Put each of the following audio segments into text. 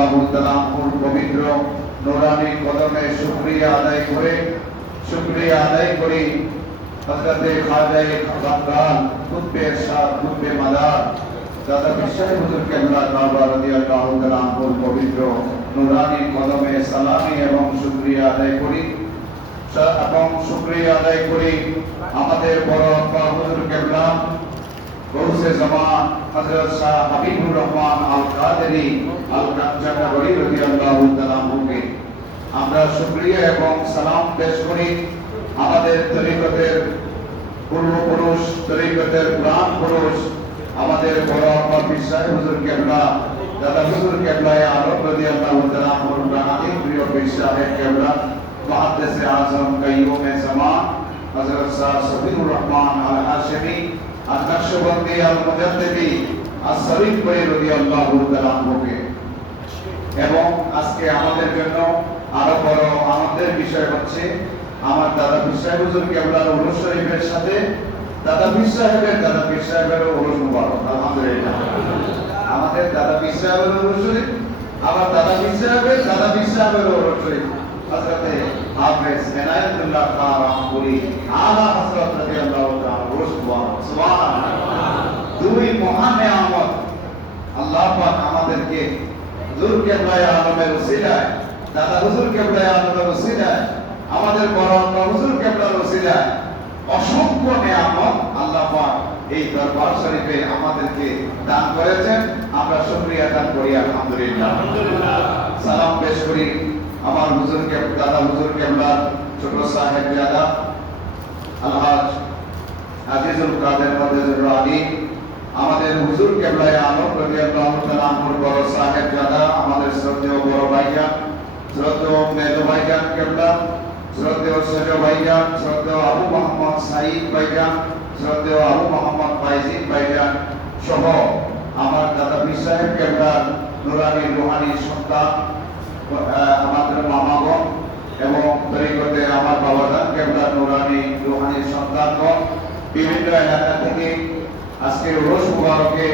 রাদিয়াল্লাহু তাআলা আনহুর পবিত্র নূরানী কদমে শুকরিয়া আদায় করি হযরত খাজা বাঙ্গাল কুতবে শাহ কুতবে মাদার দাদা বিশ্বাস হুজুর কেবলা কাবা রাদিয়াল্লাহু তাআলা আনহুর পবিত্র নূরানী কদমে সালামি এবং শুকরিয়া আদায় করি আমাদের বড় আব্বা হুজুর কেবলা গৌসে জামান হযরত শাহ হাবিবুর রহমান আল কাদেরী আল কাঞ্চনগরী রাদিয়াল্লাহু তাআলা আনহুকে আমরা শুকরিয়া এবং সালাম পেশ করি। আমাদের তরিকতের পূর্বপুরুষ, তরিকতের প্রাণ পুরুষ, আমাদের বড় আব্বা বিশ্বাস হুজুর কেবলা দাদা হুজুর কেবলায়ে আলম রাদিয়াল্লাহু তাআলা আনহুর প্রাণাধিক প্রিয় বিশ্বাস কেবলা মুহাদ্দিসে আযম কাইয়ুমে জামান হযরত শাহ সফিউর রহমান আল হাশিমি আল নকশবন্দি আল মুজাদ্দিদি as-শরীফ ভাই রাদিয়াল্লাহু তাআলা আনহুকে। এবং আজকে আমাদের জন্য আরো বড় আনন্দের বিষয় হচ্ছে আমার দাদা পীর সাহেব হুজুর কেবলার উরুস শরীফের সাথে দাদা পীর সাহেবের উরুস মুবারক। আলহামদুলিল্লাহ, আমাদের দাদা পীর সাহেবের উরুস শরীফ, আবার দাদা পীর সাহেবের উরুস শরীফ হযরত হাফেজ ইনায়াতুল্লাহ খান রাহমাতুল্লাহি আলা হযরত রাদিয়াল্লাহু তাআলা উরুস মুবারক। সুবহানাল্লাহ, দুই মহান নিয়ামত আল্লাহ পাক আমাদেরকে হুজুর কেবলায়ে আলমের ওসিলায়, দাদা হুজুর কেবলায়ে আলমের ওসিলায়, আমাদের বড় আব্বা হুজুর কেবলার ওসিলায় অসংখ্য নিয়ামত আল্লাহ পাক এই দরবার শরীফে আমাদেরকে দান করেছেন। আমরা শুকরিয়া আদায় করি আলহামদুলিল্লাহ। সালাম পেশ করি আমার হুজুর কেবলা দাদা হুজুর কেবলার ছোট সাহেবজাদা আলহাজ আজিজুল কাদের মদজুর আলী, আমাদের হুজুর কেবলায়ে আলম রাদিয়াল্লাহু তাআলা আনহুর বড় সাহেবজাদা, আমাদের শ্রদ্ধেয় বড় ভাইজান, শ্রদ্ধেয় মেজো ভাইজান কেবলা, শ্রদ্ধেয় সেজো ভাইজান, শ্রদ্ধেয় আবু মোহাম্মদ সাঈদ ভাইজান, শ্রদ্ধেয় আবু মোহাম্মদ ফাইজিদ ভাইজান সহ আমার দাদা পীর সাহেব কেবলার নুরানি রুহানি সন্তান আমাদের মামাগণ এবং তরিকতে আমার বাবাজান কেবলার নুরানি রুহানি সন্তানগণ বিভিন্ন এলাকা থেকে আজকে উরুস মুবারকে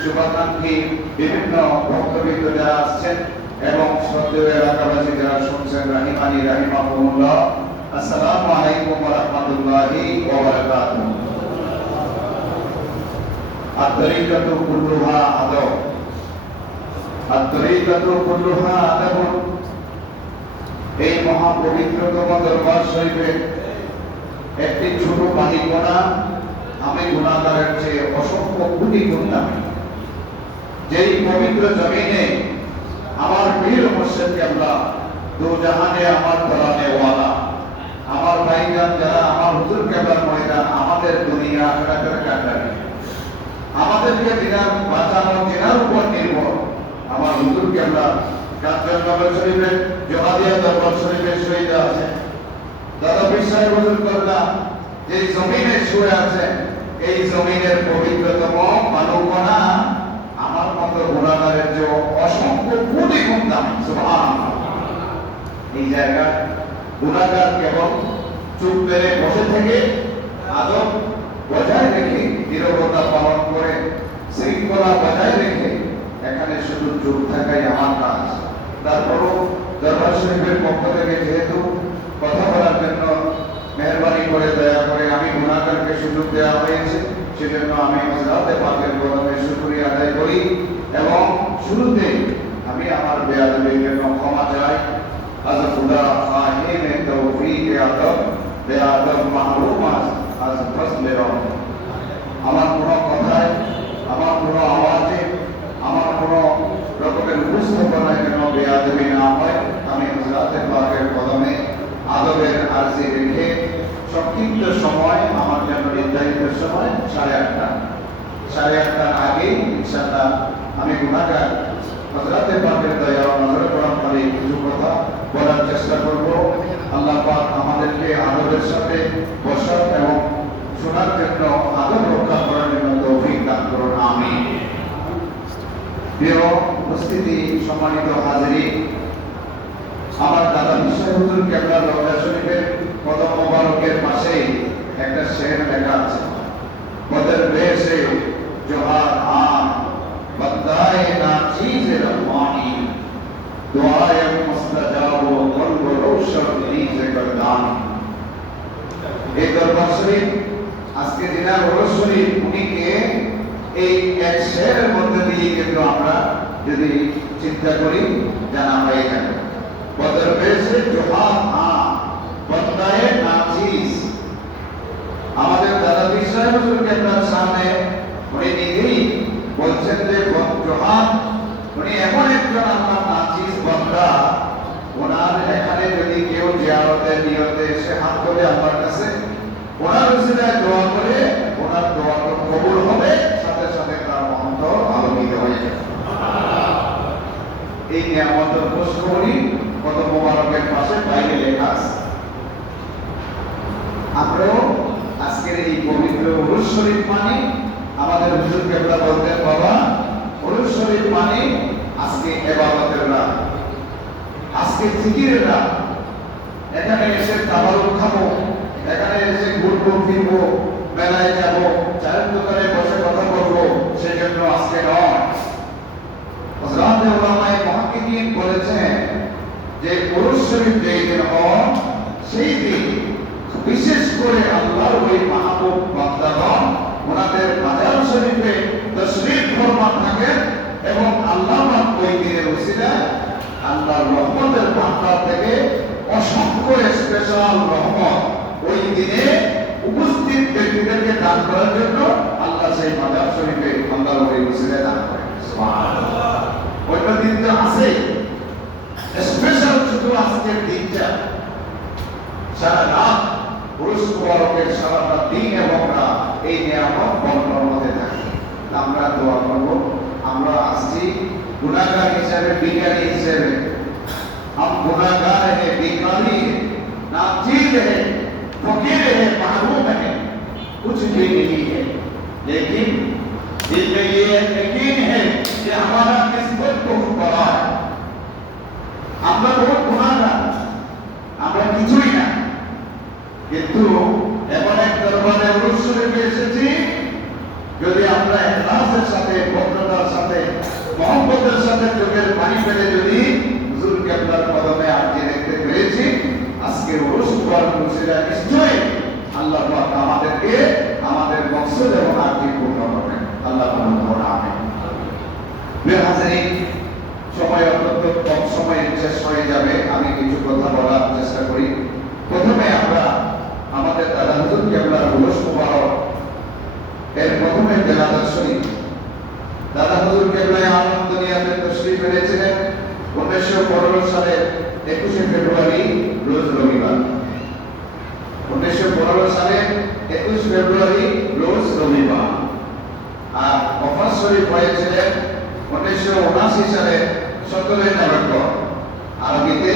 শুভাকাঙ্ক্ষী বিভিন্ন ভক্তবৃন্দ যারা আসছেন এবং শ্রদ্ধেয় এলাকাবাসী যারা শুনছেন রাহিমানি রাহিমাহুল্লাহ, আসসালামু আলাইকুম ওয়া রাহমাতুল্লাহি ওয়া বারাকাতুহু। আত-তরিকাতু কুল্লুহা আদব, আত-তরিকাতু কুল্লুহা আদব। এই মহা পবিত্রতম দরবার শরীফে একটি ছোট বাহিকণা আমি গুনাহগারের চেয়ে অসংখ্য কোটি গুণ দামি। যেই পবিত্র জমিনে আমার পীর মুর্শিদ কেবলা দু জাহানে আমার তলানে ওয়ালা, আমার ভাইজান যারা আমার হুজুর কেবলার ময়দান, আমাদের দুনিয়া আখিরাতের কান্ডারি, আমাদেরকে দিনার বাঁচানো দিনার উপর নির্ভর আমার হুজুর কেবলা কাঞ্চননগর শরীফের জহাদিয়া দরবার শরীফের শহীদ আছে দাদা পীর সাহেব হুজুর কেবলা যে জমিনে শুয়ে আছে, এই জমিনের পবিত্রতম বালুকণা আমার মতো গুনাহগারের যে অসংখ্য কোটি গুণ দামি। সুবহানাল্লাহ, এই জায়গায় গুনাহগার কেবল চুপ করে বসে থেকে আদব বজায় রেখে নীরবতা পালন করে শৃঙ্খলা বজায় রেখে এখানে শুধু চুপ থাকাই আমার কাজ। তারপরও দরবার শরীফের পক্ষ থেকে যেহেতু কথা বলার জন্য মেহরবানি করে দয়া করে আমি গুনাহগারকে সুযোগ দেওয়া হয়েছে, সেজন্য আমি হযরতে পাকের কদমে শুকরিয়া আদায় করি এবং শুরুতে আমি আমার বেয়াদবির জন্য ক্ষমা চাই। আজ খুদা খাহিনে তৌফিক আদব বেয়াদব মাহরুম আজ ফজলে রব। আমার কোনো কথায়, আমার কোনো আওয়াজে, আমার কোনো রকমের উপস্থাপনায় যেন বেয়াদবি না হয়, আমি হযরতে পাকের কদমে আদবের আরজি রেখে সংক্ষিপ্ত সময়, আমার জন্য নির্ধারিত সময় 8:30 আগে ইনশাআল্লাহ আমি গুনাহগার হযরতে পাকের দয়া ও নজর করম করে কিছু কথা বলার চেষ্টা করব। আল্লাহ পাক আমাদেরকে আদবের সাথে বসার এবং শোনার জন্য, আদব রক্ষা করার জন্য তৌফিক দান করুন, আমিন। প্রিয় উপস্থিতি, সম্মানিত হাজিরিন, আমার দাদা বিশ্বাস হুজুর কেবলার রওজা শরীফের কদম মোবারকের পাশেই একটা শের লেখা আছে, বদর বেশে জোহার আন বন্দায়ে না চিজ রহমানি दुआए मुस्तजाब कल्ब रोशन रीज गर्दान। এই দরবার শরীফ আজকে দিনার ওরস শরীফ উনিকে এই এক শেরের মধ্যে দিয়ে কিন্তু আমরা যদি চিন্তা করি জানা হয়ে যাবে। বদর পেয়েছে জোহার বন্দায়ে নাচিস। আমাদের দাদা পীর সাহেব হুজুর কেবলার সামনে উনি নিজেই বলছেন যে জোহার উনি এমন একজন আমার নাচিস বন্দা, ওনার এখানে যদি কেউ জিয়ারতের নিয়তে এসে হাত তোলে আমার কাছে, ওনার উসিলায় দোয়া করে ওনার দোয়া তো কবুল হবে, সাথে সাথে তার অন্তর আলোকিত হয়ে যাবে। এই নিয়ামতের খুশখবরি কত মোবারকের পাশে বাইরে লেখা আছে। আমরাও আজকের এই পবিত্র উরুস শরীফ মানে আমাদের হুজুর কেবলা বলতেন, বাবা উরুস শরীফ মানে আজকে ইবাদতের রাত, আজকে জিকিরের রাত। এখানে এসে তাবারুক খাবো, এখানে এসে ঘুরবো ফিরবো, মেলায় যাবো, চায়ের দোকানে বসে কথা বলবো, সেজন্য আজকে নয়। হযরত উলামায়ে মুহাক্কিকিন বলেছেন যে উরুস শরীফ যেই দিন হয় সেই দিন বিশেষ করে আল্লাহর ওই মাহবুব বান্দাগণ ওনাদের মাজার শরীফে তাশরীফ ফরমান থাকেন এবং আল্লাহ পাক ওই দিনের উসিলায় আল্লাহর রহমতের ভান্ডার থেকে অসংখ্য স্পেশাল রহমত ওই দিনে উপস্থিত ব্যক্তিদেরকে দান করার জন্য আল্লাহ সেই মাজার শরীফে আল্লাহর ওই উসিলায় দান করেন। সুবহানাল্লাহ। অন্য দিন তো আছে, স্পেশাল শুধু আজকের দিনটা সারা রাত উরুস মুবারকের সারাটা দিন এবং রাত এই নিয়ামত বন্টনের মধ্যে থাকি। আমরা দোয়া করব, আমরা আসছি গুনাহগার হিসেবে, বিকারি হিসেবে। हम गुनाहगार है, बेकारी है, नाचीज है, फकीर है, महरूम है, कुछ भी नहीं है, लेकिन दिल में ये यकीन है कि हमारा किस्मत बहुत बड़ा है। আমরা বহুত গুনাহগার, আমরা কিছুই না, কিন্তু এমন এক দরবারে উরুস শরীফে এসেছি, যদি আমরা ইখলাসের সাথে, ভদ্রতার সাথে, মহব্বতের সাথে চোখের পানি ফেলে যদি হুজুর কেবলার কদমে আটকে রাখতে পেরেছি, আজকে উরুস মুবারক উসিলা নিশ্চয়ই আল্লাহ পাক আমাদেরকে আমাদের মকসদ এবং আরজি পূর্ণ করবেন। আল্লাহ বলুন আমিন। বেহাজারিন, সময় অত্যন্ত কম সময়ে শেষ হয়ে যাবে, আমি কিছু কথা বলার চেষ্টা করি। প্রথমে আমরা আমাদের দাদা হুজুর কেবলার উরুস মুবারক এর প্রথমে বেলাদাত শরীফ। দাদা হুজুর কেবলায় আলম দুনিয়াতে তশরীফ এনেছিলেন 1915 সালের 21 ফেব্রুয়ারি রোজ রবিবার। 1915 সালের 21 ফেব্রুয়ারি রোজ রবিবার। আর ওফাত শরীফ হয়েছিলেন 1979 সালের 17 নভেম্বর। আরবিতে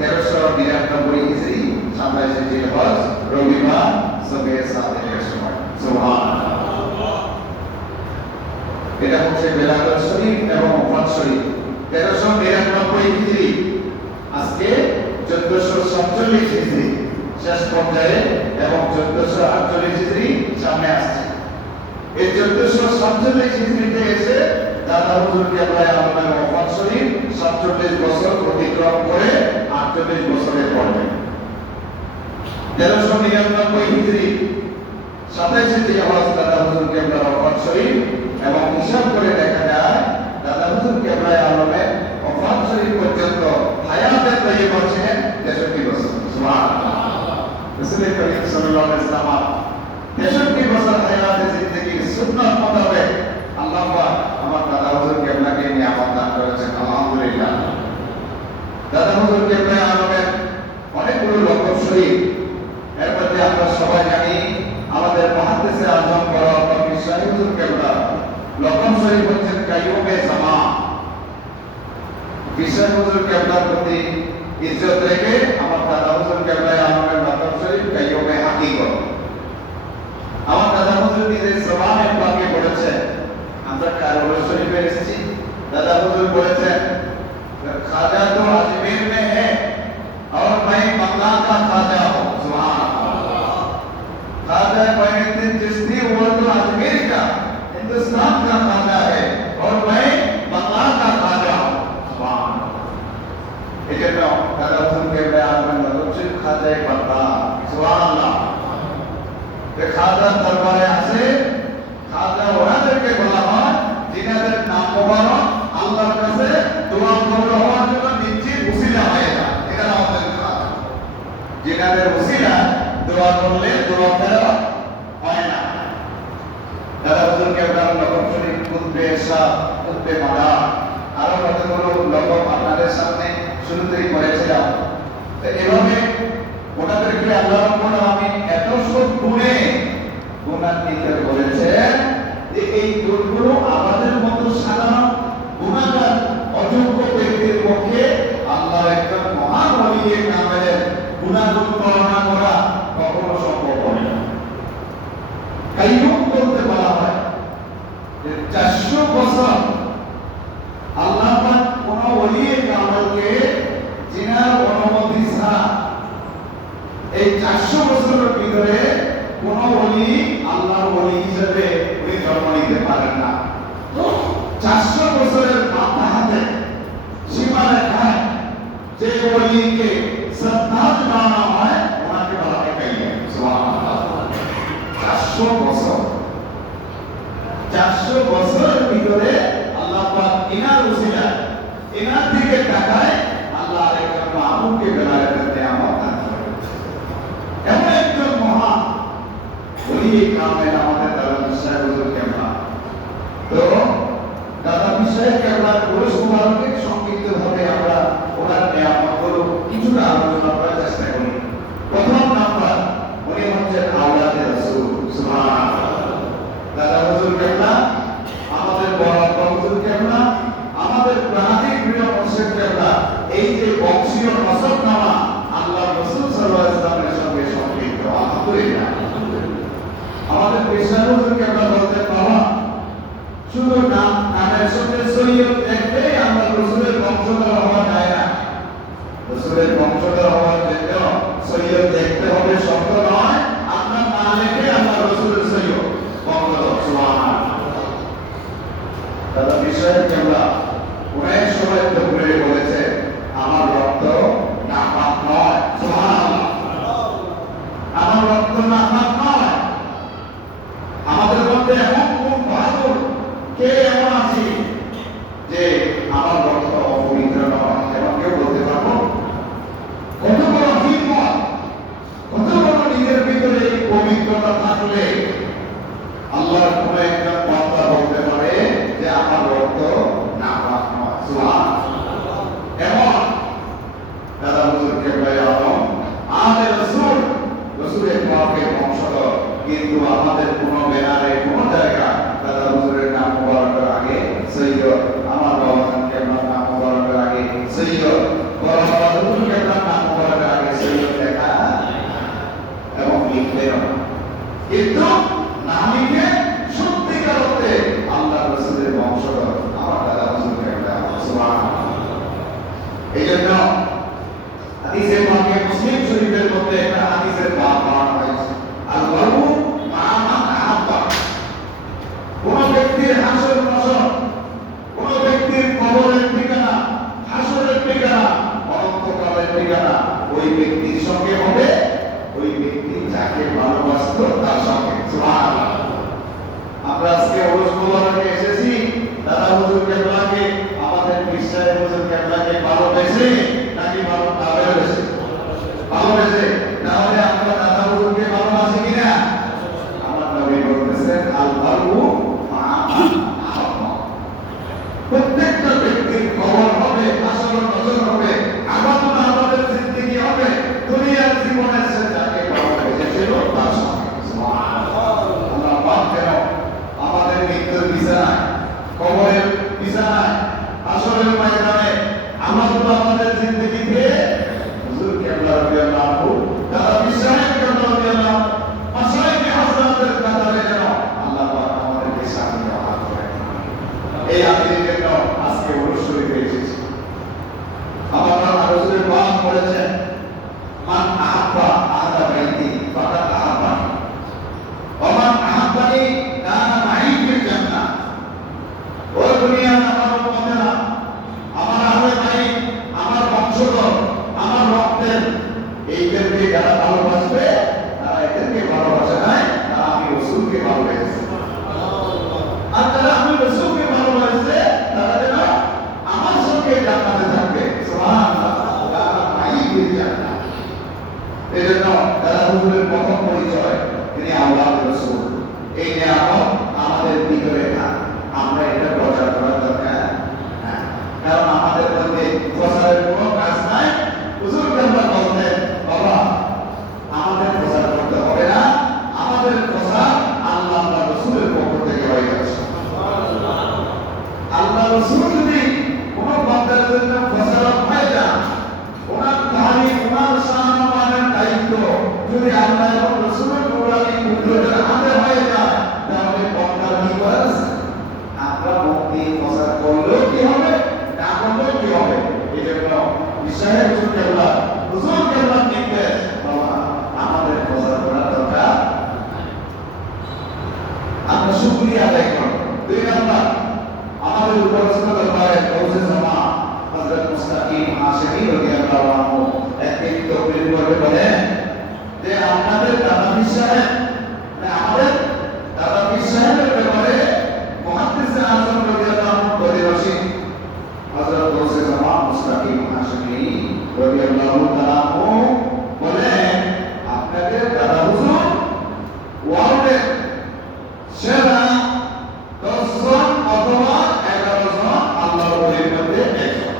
1399 হিজরি 27 জিলহজ রবিবার সবে সাদেকের সময়। সুবহানাল্লাহ। এটা হচ্ছে বেলাদাত শরীফ এবং ওফাত শরীফ 1399 হিজরি, আজকে 1447 হিজরি শেষ পর্যায়ে এবং 1448 হিজরি সামনে আসছে। এই 1447 হিজরিতে এসে দাদা হুজুর কেবলায় আলমের ওফাত শরীফ 47 বছর অতিক্রম করে 48 বছরে পড়বে। 1399 হিজরি 27 জিলহজ দাদা হুজুর কেবলার ওফাত শরীফ, এবং হিসাব করে দেখা যায় দাদা হুজুর কেবলায় আলমের ওফাত শরীফ পর্যন্ত হায়াতে তৈয়বা ছিলেন 63 বছর। সুবহানাল্লাহ। রাসূল করিম সাল্লাল্লাহু আলাইহি ওয়াসাল্লাম 63 বছর হায়াতে জিন্দেগির সুন্নাত মোতাবেক আল্লাহ পাক আমার দাদা হুজুর কেবলাকে নিয়ামত দান করেছেন। আলহামদুলিল্লাহ। দাদা হুজুর কেবলায় আলমের অনেকগুলো লকব শরীফ, এর মধ্যে আমরা সবাই জানি আমাদের মুহাদ্দিসে আযম বড় পীর সাহেব হুজুর কেবলা লকব শরীফ হচ্ছেন কাইয়ুমে জামান। পীর সাহেব হুজুর কেবলার প্রতি ইজ্জত রেখে আমার দাদা হুজুর কেবলায় আলমের লকব শরীফ কাইয়ুমে হাকিকত। আমার দাদা হুজুর নিজের জবানে পাকে বলেছেন, আমরা কারওয়ান শরীফে এসেছি, দাদা হুজুর বলেছেন খাজা তো আজমির में है और मैं बंगाल का खाजा हूं। सुभान अल्लाह। खाजा मोइनुद्दीन चिश्ती वो तो अजमेर का, हिंदुस्तान का, এজন্য দাদা হুজুর কেবলা আলমের নজর খাজায়ে বান্দা সুবহানাল্লাহ। খাজার দরবারে আছে, খাজা ওনাদেরকে বলা হয় যিনাদের নাম মোবারক আল্লাহর কাছে দোয়া কবুল হওয়ার জন্য নিশ্চিত উসিলা হয়ে যায়, এটা আমাদের খাজা। যিনাদের উসিলা দোয়া করলে দোয়া ফেরত হয় না। দাদা হুজুর কেবলার লকব শরীফ কুতবে শাহ, কুতবে মাদা, আরো কতগুলো লকব আপনাদের সামনে শুরুতেই করেছিলাম। তো এভাবে ওনাদেরকে আল্লাহ রাব্বুল আলামিন এত সব গুণে গুণান্বিত করেছেন যে এই গুণগুলো আমাদের মতো সাধারণ গুণাগার অযোগ্য ব্যক্তির পক্ষে আল্লাহর একজন মহান ওলিয়ে কামেলের গুণাগুণ বর্ণনা করা কখনো সম্ভব হয় না। কাইয়ুম বলতে বলা হয় যে 400 বছর আল্লাহ পাক কোন ওলিয়ে কামেলকে জিনার অনুমতি ছাড়া এই 400 বছরের ভিতরে কোন ওলি আল্লাহর ওলি হিসেবে উনি জন্ম নিতে পারেন না। 400 বছরের মাথা হাতে সীমা রেখায় যে ওলিকে শ্রদ্ধা জানানো হয় ওনাকে বলা হয় কাইয়ুম। সুবহানাল্লাহ। 400 বছর, 400 বছরের ভিতরে আল্লাহ পাক ইনার উসিলা ইনার দিকে তাকায় আল্লাহ আরেকজন মাহবুবকে বেলায়েতের নিয়ামত দান করেন। এমন একজন মহান ওলি কামেল আমাদের দাদা বিশ্বাস হুজুর কেবলা। তো দাদা বিশ্বাস কেবলার পুরুষ মুবারকে সংক্ষিপ্তভাবে আমরা ওনার নিয়ামতগুলো কিছুটা আলোচনা করার চেষ্টা করি। প্রথম নাম্বার, উনি হচ্ছেন আওলাদে রাসূল। সুবহানাল্লাহ। দাদা হুজুর কেবলা আমাদের বড় আব্বা হুজুর কেবলা আমাদের প্রাণিক প্রিয় মুর্শিদ কেবলা এই যে বংশীয় নসবনামা আল্লাহ রাসূল সাল্লাল্লাহু আলাইহি ওয়াসাল্লামের সঙ্গে সম্পৃক্ত। আলহামদুলিল্লাহ। আমাদের বিশ্বাস হুজুর কেবলা বলতেন, বাবা শুধু নামের সঙ্গে সৈয়দ দেখলেই আমরা রাসূলের বংশধর হওয়া যায় না। রাসূলের বংশধর হওয়ার জন্য সৈয়দ দেখতে হবে শর্ত নয়, আপনার না লেখে আমরা রাসূলের সৈয়দ বংশধর। সুবহানাল্লাহ। দাদা বিশ্বাস কেবলা অনেক সময় ধরে বলেছে আমার রক্ত নাপাক নয়। সুবহানাল্লাহ। আমার রক্ত নাপাক নয়। আমাদের মধ্যে এমন কোন বাহাদুর কে এমন আছে যে আমার রক্ত অপবিত্র নয়, এমন কেউ বলতে পারবো? কত বড় হিম্মত, কত বড় নিজের ভিতরে এই পবিত্রতা থাকলে আল্লাহর কোন একজন বান্দা বলতে পারে যে আমার রক্ত নাপাক নয়। সুবহানাল্লাহ। এমন দাদা হুজুর কেবলা আলম আমাদের রাসূল, রাসূলের পাকের বংশধর, কিন্তু আমাদের কোন ব্যানারে কোন জায়গা দাদা হুজুরের নাম মোবারকের আগে সৈয়দ, আমার বাবা কেবলার নাম মোবারকের আগে সৈয়দ, বড় বাবা হুজুর কেবলার নাম মোবারকের আগে সৈয়দ লেখা এবং লিখলেও না। কিন্তু নাম লিখে সত্যিকার অর্থে আল্লাহ রাসূলের বংশধর আমার দাদা হুজুর কেবলা। সুবহানাল্লাহ। এই জন্য হাদিসে পাকে মুসলিম শরীফের মধ্যে একটা হাদিসের বাব বানানো হয়েছে, আল ওয়ালু মা মান আহাব্বা। কোন ব্যক্তির হাসর নসর, কোন ব্যক্তির কবরের ঠিকানা, হাসরের ঠিকানা, অনন্তকালের ঠিকানা ওই ব্যক্তির সঙ্গে হবে ওই ব্যক্তি যাকে ভালোবাসতো তার সঙ্গে। সুবহানাল্লাহ। আমরা আজকে ওরস মোবারকে এসেছি দাদা হুজুর কেবলাকে আমাদের বিশ্বাস হুজুর কেবলাকে ভালোবেসে নাকি ভালোবেসে? ভালোবেসে। তাহলে আমরা দাদা হুজুরকে ভালোবাসি কিনা? আমার নবী বলতেছেন আল মারউ মা মান আহাব্বা। প্রত্যেকটা ব্যক্তির খবর হবে, আসল নজর হবে, আগামী আমাদের জিন্দেগি হবে দুনিয়ার জীবনের সে যাকে ভালোবেসেছিল তার সঙ্গে। সুবহানাল্লাহ। আল্লাহ পাক যেন আমাদের মৃত্যুর বিছানায়, কবরের বিছানায়, আসরের ময়দানে আমাদের রাসূল, এই নিয়ামত আমাদের ভিতরে না, আমরা এটা প্রচার করা দরকার। হ্যাঁ, কারণ আমাদের মধ্যে প্রচারের কোনো কাজ নাই। হুজুর কেবলা বলতেন, বাবা আমাদের প্রচার করতে হবে না, আমাদের প্রচার আল্লাহ রাসূলের পক্ষ থেকে হয়ে গেছে। আল্লাহ রাসূল যদি কোনো বান্দার জন্য প্রচারক হয়ে যান, ওনার তারিফ, ওনার সম্মানের দায়িত্ব যদি আল্লাহ এবং রাসূলের নুরানি কুদরতের হাতে হয়ে যায়, তাহলে বান্দার কি করা? আমরা মুক্তি প্রচার করলেও কি হবে, না করলেও কি হবে? এই জন্য বিশ্বাসের হুজুর কেবলা নির্দেশ, বাবা আমাদের প্রচার করা দরকার। আমরা শুকরিয়া আদায় করব। দুই নাম্বার, আমাদের উপরস্থ দরবারে গৌসে জামা হযরত মুস্তাকিম হাশিমি রাদিয়াল্লাহু আনহু একদিন তকবীর করে বলেন যে আপনাদের দাদা পীর সাহেব, আমাদের দাদা পীর সাহেবের ব্যাপারে মুহাদ্দিস আযম রাদিয়াল্লাহু আনহু বলে রশিদ হযরত গৌসে জামা মুস্তাকিম হাশিমি রাদিয়াল্লাহু তাআলা আনহু বলেন, আপনাদের দাদা হুজুর ওয়ার্ল্ডের সেরা 10 জন অথবা 11 জন আল্লাহর ওলির মধ্যে একজন।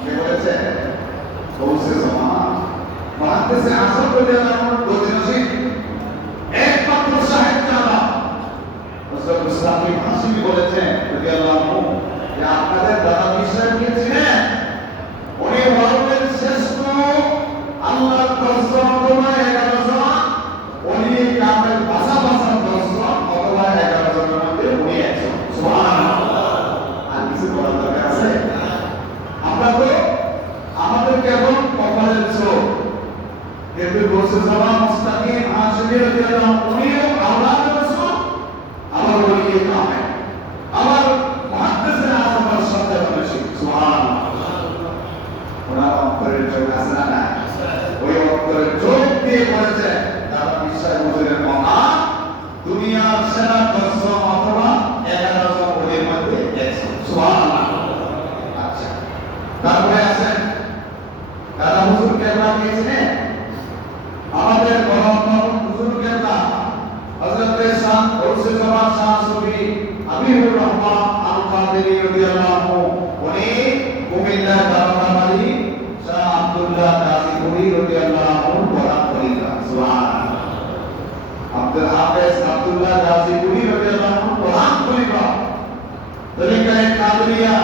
কে বলেছে? গৌসে জামা মুহাদ্দিস আযম রাদিয়াল্লাহু আনহু বলেছেন, একমাত্র সাহেব জানা হযরত মুস্তাকিম হাশিমি বলেছেন রাদিয়াল্লাহু আনহু যে আপনাদের দাদা পীর কে চিনেন? উনি ওয়ার্ল্ডের শ্রেষ্ঠ আল্লাহর 10 জন অথবা 11 জন উনি কামের পাশাপাশি 10 জন অথবা 11 জনের মধ্যে উনি একজন। সুবহানাল্লাহ। আর কিছু বলার দরকার আছে? আমরা তো আমাদের কেবল কপালের চোখ, কিন্তু গৌসে জামা মুস্তাকিম হাশিমি রাদিয়াল্লাহু আনহু উনিও আওলাদ রাসূল, আবার ওলিয়ে কামেল, আবার মুহাদ্দিস আযমের সাথে বলেছি। সুবহানাল্লাহ। ওনার অন্তরের চোখ আছে না নাই? ওই অন্তরের চোখ দিয়ে বলেছে দাদা বিশ্বাস হুজুরের কথা, দুনিয়ার সেরা 10 জন অথবা 11 জন ওলির মধ্যে একজন। সুবহানাল্লাহ। আচ্ছা, তারপরে আছেন দাদা হুজুর কেবলা দিয়েছিলেন আমাদের বড় হুজুর কেবলা হযরত শাহ গৌসে জামা শাহ সুফি হাবিবুর রহমান আল কাদেরী রাদিয়াল্লাহু আনহু, উনি কুমিল্লা দারুল শাহ আব্দুল্লাহ গাজীপুরি রাদিয়াল্লাহু আনহু বরাত খলিফা। সুবহানাল্লাহ। আব্দুল হাফেজ আব্দুল্লাহ গাজীপুরি রাদিয়াল্লাহু আনহু বরাত খলিফা, তরিকায়ে কাদেরিয়া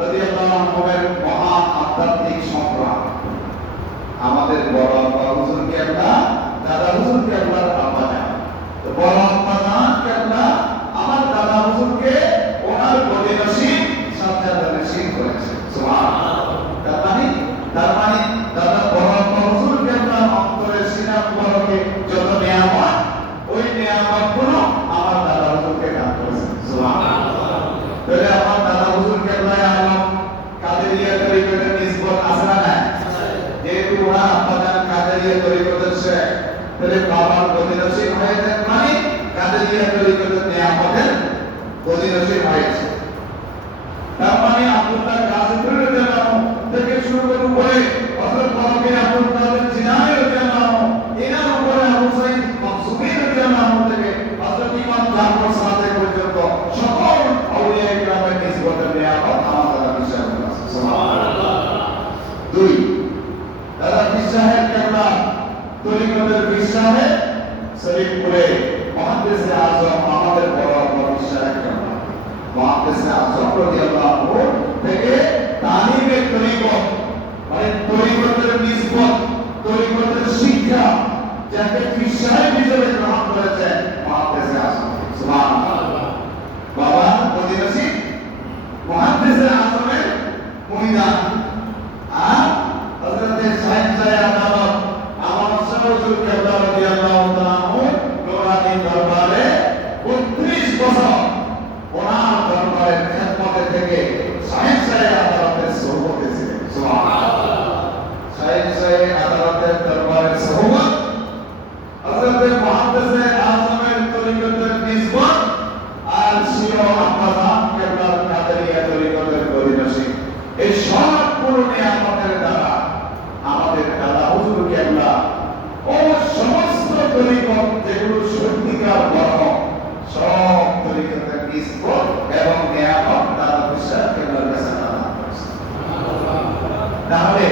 রাদিয়াল্লাহু আনহু এর মহান আধ্যাত্মিক সম্রাট। আমাদের বড় আব্বা হুজুর কেবলা দাদা হুজুর কেবলার আব্বা জান, তো বড় আব্বা জান কেবলা আমার দাদা হুজুরকে ওনার গদি নসিব সাজ্জাদা নসিব করেছে। সুবহানাল্লাহ। তার মানে দাদা বড় আব্বা হুজুর কেবলার অন্তরের সিনা মুবারকে যত নিয়ামত, ওই নিয়ামতগুলো আমার দাদা হুজুরকে দান করেছে। সুবহানাল্লাহ। তাহলে আমার দাদা হুজুর কেবলায় আলম কাদেরিয়া তরিকতের নিসবত আছে না নাই? যেহেতু ওনার আব্বা জান কাদেরিয়া তরিকতের শেখ, তাহলে বাবার গদি নসিব হয়েছে, মানে কাদেরিয়া তরিকতের নিয়ামতের গদি নসিব হয়েছে। তার মানে আব্দুল্লাহ গাজীপুরি রাদিয়াল্লাহু আনহু থেকে শুরু করে উপরে হযরত বাবাকে আব্দুল কাদের জিলানী রাদিয়াল্লাহু আনহু, এনার উপরে আবু সাঈদ মাকসুমি রাদিয়াল্লাহু আনহু থেকে হযরত ইমাম জাফর সাদিক পর্যন্ত সকল আউলিয়া ইকরামের নিসবতের নিয়ামত আমার দাদা পীর সাহেবের কাছে। সুবহানাল্লাহ। 2, দাদা পীর সাহেব কেবলা তরিকতের পীর সাহেব শরীফপুরে মুহাদ্দিস আযম আমাদের বড় আব্বা পীর সাহেব কেবলা মুহাদ্দিস আযম রাদিয়াল্লাহু আনহু থেকে তালিমে তরিকত, মানে তরিকতের নিসবত, তরিকতের শিক্ষা যাকে পীর সাহেব হিসেবে গ্রহণ করেছেন মুহাদ্দিস আযম। সুবহানাল্লাহ। বাবা গদি নসিব মুহাদ্দিস আযমের মুরিদান, আর হযরত সাহেব আদালত আমার শাহ হুজুর কেবলা রাদিয়াল্লাহু তাআলা আনহু নুরানি দরবারে 32 বছর ওনার দরবারের খেদমতে থেকে সাহেব আদালতের সোহবতে ছিলেন। সুবহানাল্লাহ। সাহেব আদালতের দরবারের সোহবত হযরত মুহাদ্দিস আযমের তরিকতের নিসবত আর ছিল আব্বা জান কেবলার কাদেরিয়া তরিকতের গদি নসিব। এই সবগুলো নিয়ামতের দ্বারা আমাদের দাদা হুজুর কেবলা ও সমস্ত তরিকত তরিকত যেগুলো সত্যিকার বড় সব তরিকতের নিসবত এবং নিয়ামত দাদা বিশ্বাস কেবলার কাছে আল্লাহ করেছে। তাহলে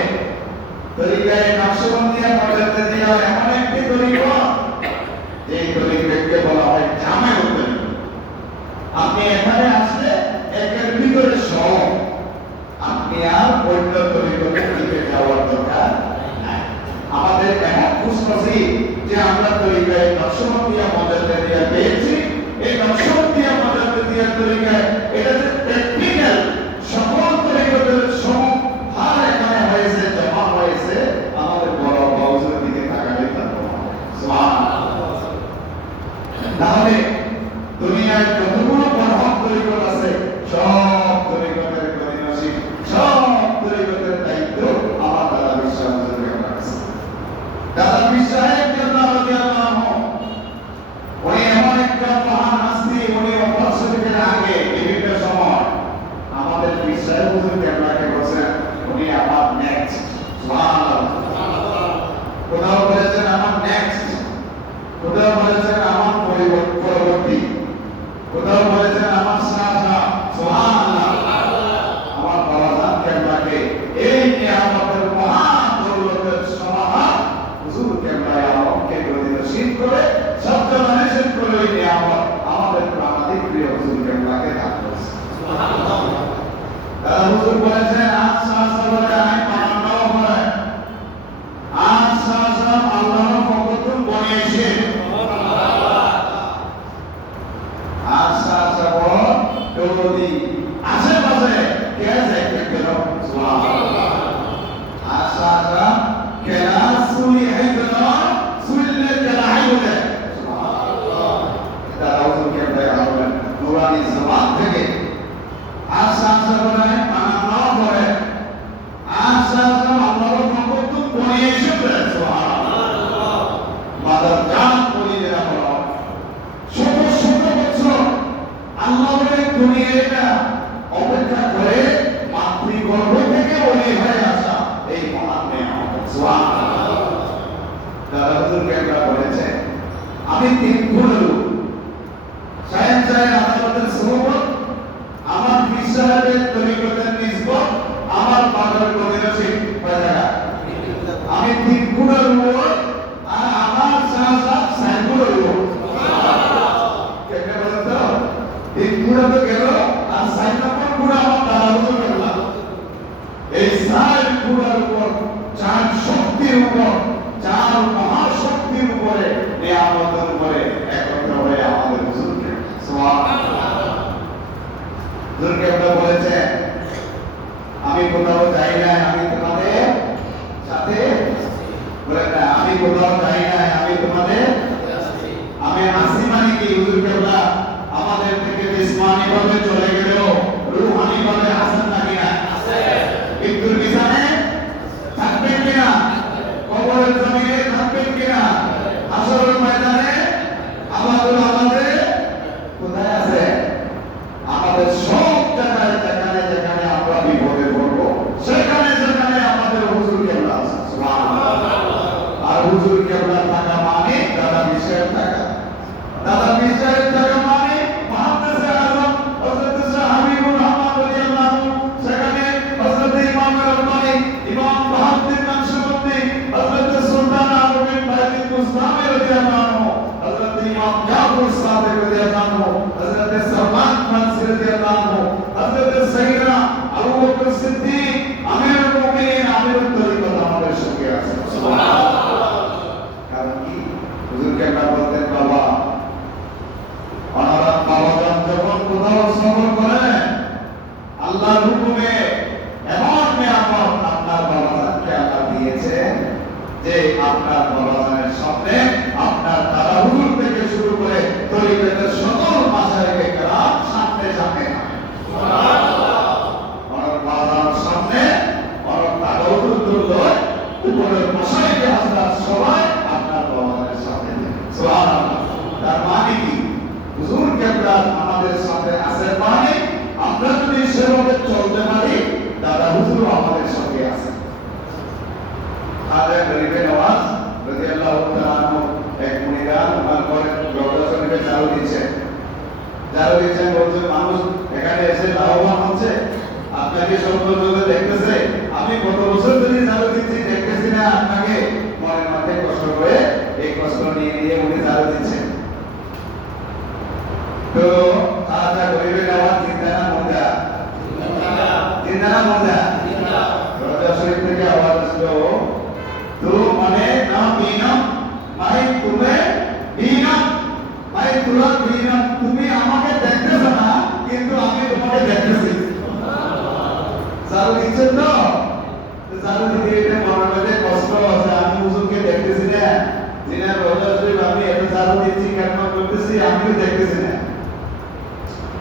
তরিকায় নকশবন্দিয়া মর্যাদা দেওয়া এমন একটি তরিকা যে তরিকাকে বলা হয় জামে তরিকা। আপনি এখানে আসলে একের ভিতরে সব, আপনি আর অন্য তরিকার দিকে যাওয়ার দরকার নাই। আমাদের এমন খুশনসি যে আমরা তরিকায় নকশবন্দিয়া মর্যাদা দিয়া পেয়েছি। এই নকশবন্দিয়া মর্যাদা দিয়া তরিকায় এটা যে প্র্যাকটিক্যাল সকল তরিকাদের সমাহার এখানে হয়েছে, জমা হয়েছে। আমাদের বড় বাউজের দিকে তাকালে তার সুবহানাল্লাহ। তাহলে দুনিয়ায় যতগুলো বড় তরিকত আছে সব তরিকতের কর্ণাসী, সব তরিকতের দায়িত্ব আমার দাদা বিশ্বাস আছে। দাদা বিশ্বাস উনি এমন একটা মহান হাস্তি, উনি অপরশরীরের আগে বিভিন্ন সময় আমাদের বিশ্বাস হুজুর কেবলাকে বলছেন উনি আমার নেক্সট। সুবহানাল্লাহ। কোথাও বলেছেন আমার নেক্সট, কোথাও বলেছেন আমার পরবর্তী, কোথাও বলেছেন আমার সাথা। সুবহানাল্লাহ। আমার বাবাজান কেবলাকে এই নিয়ামতের মহান দৌলতের সমাহার হুজুর কেবলায় আমাকে গতিশীল করে সত্যমানুষের করে এই নিয়ামত আমাদের প্রাণাধিক প্রিয় হুজুর কেবলাকে দান করেছে। সুবহানাল্লাহ। হুজুর বলেছেন আজ সাহসা বলে আমি পানাও করে আজ সাহসা আল্লাহর ফকতুন বনিয়েছে। আজ সাহসা বল যদি আশেপাশে কে আছে কেন। সুবহানাল্লাহ। আজ সাহসা কেনা সুলি হাইদনা সুললে কেলাই বলে। সুবহানাল্লাহ। দাদা হুজুর কেবলা আমাদের নুরানি জবান থেকে আজ সাহসা বলে পানাও করে আজ সাহসা আল্লাহর ফকতুন বনিয়েছে। সুবহানাল্লাহ। মাদার জান বলি দেয়া হলো শত শত বছর আল্লাহর দুনিয়াটা অপেক্ষা করে মাতৃগর্ভ থেকে ওলি হয়ে আসা এই মহান নিয়ামত। সুবহানাল্লাহ। দাদা হুজুর কেবলা বলেছে আমি তিন গুণের সায়েন্স সাহেব আদালতের সহবত, আমার বিশ্বাসের তরিকতের নিসবত, আমার মাদার গতিশীল হয়ে আমি তিন গুণের উপর আর আমার সাহসাব সাইগুলোর উপর। কেমনে বলেন তো তিন গুণা তো গেল আর সাইড নম্বর গুণা আমার দাদা হুজুর কেবলা। এই সাইড গুণার উপর চার শক্তির উপর, চার মহাশক্তির উপরে নিয়ামতের উপরে একত্র হয়ে আমাদের হুজুর কেবলা। সুবহানাল্লাহ। হুজুর কেবলা বলেছে আমি কোথাও যাই না, আমি তোমাদের সাথে বলে না আমি কোথাও যাই না, আমি তোমাদের আমি আসি। মানে কি হুজুর কেবলা আমাদের থেকে জিসমানি ভাবে চলে গেলেও রূহানি ভাবে আছেন নাকি না? আছে। মৃত্যুর বিছানে থাকবেন কিনা? কবরের জমিনে থাকবেন কিনা? হাসরের ময়দানে আমাদের কোথায় আছে? আমাদের সব জায়গায় যেখানে যেখানে আমরা বিপদে পড়বো সেখানে সেখানে আমাদের হুজুর কেবলা আছে। সুবহানাল্লাহ। আর হুজুর কেবলা থাকা মানে দাদা বিশ্বাস থাকা, দাদা বিশ্বাস থাকা মানে মুহাদ্দিস আযম হযরত শাহ হাবিবুর রহমান রাদিয়াল্লাহু আনহু, সেখানে হযরত ইমাম রব্বানী, ইমাম বাহাউদ্দিন নকশবন্দি, হযরত সুলতান আলমগীর বাইতুল মুস্তামি রাদিয়াল্লাহু আনহু, হযরত ইমাম জাফর সাদিক রাদিয়াল্লাহু আনহু, হযরত সালমান ফারসি রাদিয়াল্লাহু আনহু, হযরত সাইয়্যিদনা আবু বকর সিদ্দিক আমিরুল মুমিনিন আমিরুত তরিকত আমাদের সঙ্গে আছে। সুবহানাল্লাহ। কারণ কি হুজুর কেবলা বলতেন বাবা অনারাত বাবাজান যখন কোথাও সফর করেন আল্লাহর হুকুমে এমন নিয়ামত আপনার বাবাজানকে আল্লাহ দিয়েছে যে আপনার বাবাজানের সামনে আপনার দাদা হুজুর থেকে শুরু করে তরিকতের সকল মাশায়েখে কেরাম সামনে সামনে। সুবহানাল্লাহ। আমার বাবাজানের সামনে আমার দাদা হুজুর তুলল উপরের মাশায়েখে হযরত সবাই আপনার বাবাজানের সামনে। সুবহানাল্লাহ। তার মানে কি হুজুর কেবলা আমাদের সাথে আছে মানে আমরা যদি সেভাবে চলতে পারি দাদা হুজুর আমাদের সাথে আছে। খাজা গরিবে নওয়াজ রাদিয়াল্লাহু তাআলা এক মুনিরান ঝাড়ু দিচ্ছেন, ঝাড়ু দিচ্ছেন বলছে মানুষ এখানে এসে লাভবান হচ্ছে, আপনাকে সৌন্দর্য দেখতেছে, আমি কত বছর ধরে ঝাড়ু দিচ্ছি দেখতেছি না আপনাকে, মনের মধ্যে কষ্ট করে এই কষ্ট নিয়ে নিয়ে উনি ঝাড়ু দিচ্ছেন। তো আজা গরিবের আওয়াজ চিন্তা না মজা, চিন্তা না মজা। রোজা শরীফ থেকে আওয়াজ আসলো, তো মানে না বিনম মাই তুমি বিনম মাই তুরা বিনম, তুমি আমাকে দেখতেছ না কিন্তু আমি তোমাকে দেখতেছি। ঝাড়ু দিচ্ছেন তো ঝাড়ু দিতে এটা মনের মধ্যে কষ্ট আছে, আমি হুজুরকে দেখতেছি না, যিনি রোজা শরীফ আমি এত ঝাড়ু দিচ্ছি কেন করতেছি আমিও দেখতেছি না।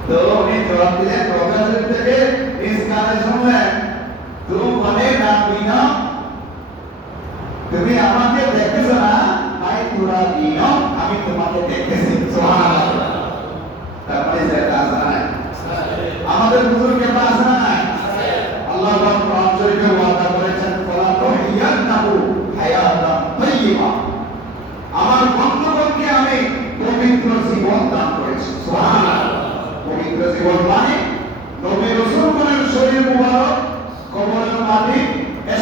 তো উনি জবাব দিলেন, রোজা শরীফ থেকে নিজ কানে শুনলেন, তো মানে না বিনম, তুমি আমাকে দেখতেছ না, মাই তুরা বিনম, আমি তোমাকে দেখতেছি। সুবহানাল্লাহ। তার মানে যেটা আছে না, আমাদের হুজুর কেমন আছে না, আল্লাহ পাক কোরআন শরীফে ওয়াদা করেছেন, ফালা তুহিয়ান্নাহু হায়াতান তাইয়্যিবা, আমার বন্ধুগণকে আমি পবিত্র জীবন দান করেছি। সুবহানাল্লাহ। পবিত্র জীবন মানে নবী রাসূলগণের শরীর মুবারক কবরের মাটি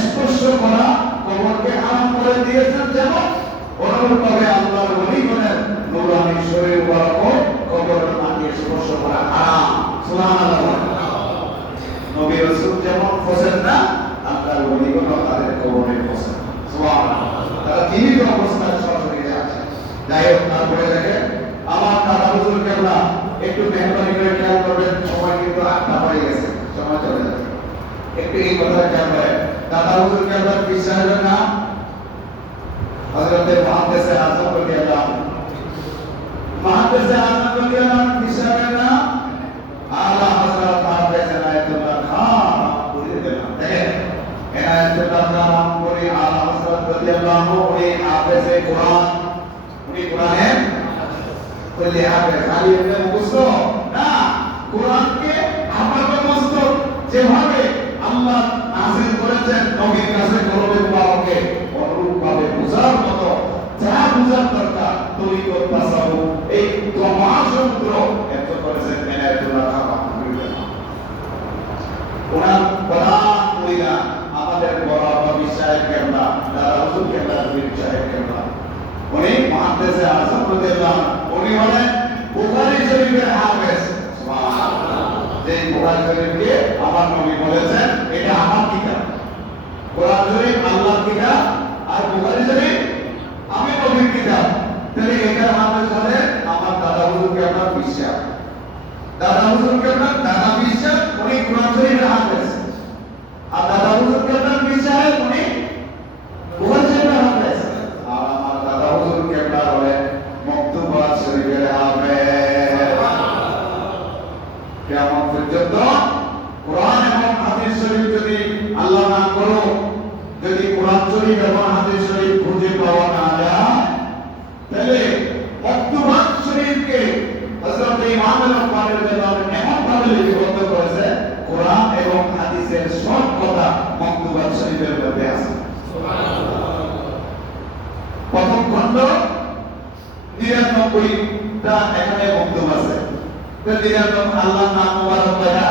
স্পর্শ করা, কবরকে হারাম করে দিয়েছেন, যেমন অনুরূপভাবে আল্লাহর ওলিগণের নূরানী শরীর মুবারক কবরের মাটি স্পর্শ করা হারাম। সুবহানাল্লাহ। নবী রাসূল যেমন ফসেন না, আল্লাহর ওলিগণও তাদের কবরে ফসেন। সুবহানাল্লাহ। তারা জীবিত অবস্থায় সরাসরি আছে। যাই হোক, তারপরে দেখেন আমার দাদা হুজুর কেবলা, একটু মেহরবানি করে খেয়াল করবেন, সময় কিন্তু 8টা হয়ে গেছে, সময় চলে যাবে, একটু এই কথা খেয়াল করেন। দাদা হুজুর কেবলা পীর সাহেবের নাম হযরতে মুহাদ্দিসে আযম রাদিয়াল্লাহু আনহু, মুহাদ্দিসে আযম রাদিয়াল্লাহু আনহু পীর সাহেবের নাম আলা হযরত হাফেজ ইনায়াতুল্লাহ খান রাদিয়াল্লাহু। দেখেন ইনায়াতুল্লাহ খান পুরি আলা হযরত রাদিয়াল্লাহু আনহু, উনি হাফেজে কোরআন, উনি কোরআনের বলে হাফেজ, খালি এমনি মুখস্থ না, কোরআনকে আপাতমস্ত যেভাবে আল্লাহ নাযিল করেছেন নবীর কাছে কলমে মুবারকে অনুরূপভাবে বুঝার মতো যা বুঝার দরকার তরিকত তাসাউফ এই মহাসমুদ্র এত করেছেন ইনায়াতুল্লাহ খান। ওনার প্রধান মহিলা আমাদের বড় নবী সাহেব কেবলা, দাদা হুজুর কেবলা, পীর সাহেব কেবলা, উনি মুহাদ্দিসে আযম রাদিয়াল্লাহু আনহু, উনি হলেন বুখারী শরীফের হাফেজ। সুবহানাল্লাহ। যে বুখারী শরীফকে আমার নবী বলেছেন এটা আমার কিতাব, কোরআন শরীফ আল্লাহর কিতাব আর বুখারী শরীফ আমি নবীর কিতাব, তাহলে এটা হাফেজ হলেন আমার দাদা হুজুর কেবলা বিশ্বাস, দাদা হুজুর কেবলা দাদা বিশ্বাস, উনি কোরআন শরীফের হাফেজ, আর দাদা হুজুর কেবলা বিশ্বাস, উনি বুখারী শরীফের হাফেজ, আর আমার দাদা হুজুর কেবলা হলেন মকতুবাত শরীফের হাফেজ। কিয়ামত পর্যন্ত কোরআন এবং হাদিস শরীফ যদি আল্লাহ না করো, যদি কোরআন শরীফ এবং হাদিস শরীফ খুঁজে পাওয়া না যায়, তাহলে মকতুবাত শরীফকে হযরত ইমাম আল-বুখারী রাদিয়াল্লাহু আনহু এমন ভাবে লিপিবদ্ধ করেছে, কোরআন এবং হাদিসের সব কথা মকতুবাত শরীফের মধ্যে আছে। সুবহানাল্লাহ। প্রথম খণ্ড 99টা এখানে মকতুব আছে, তো 99 আল্লাহর নাম মুবারক কয়টা,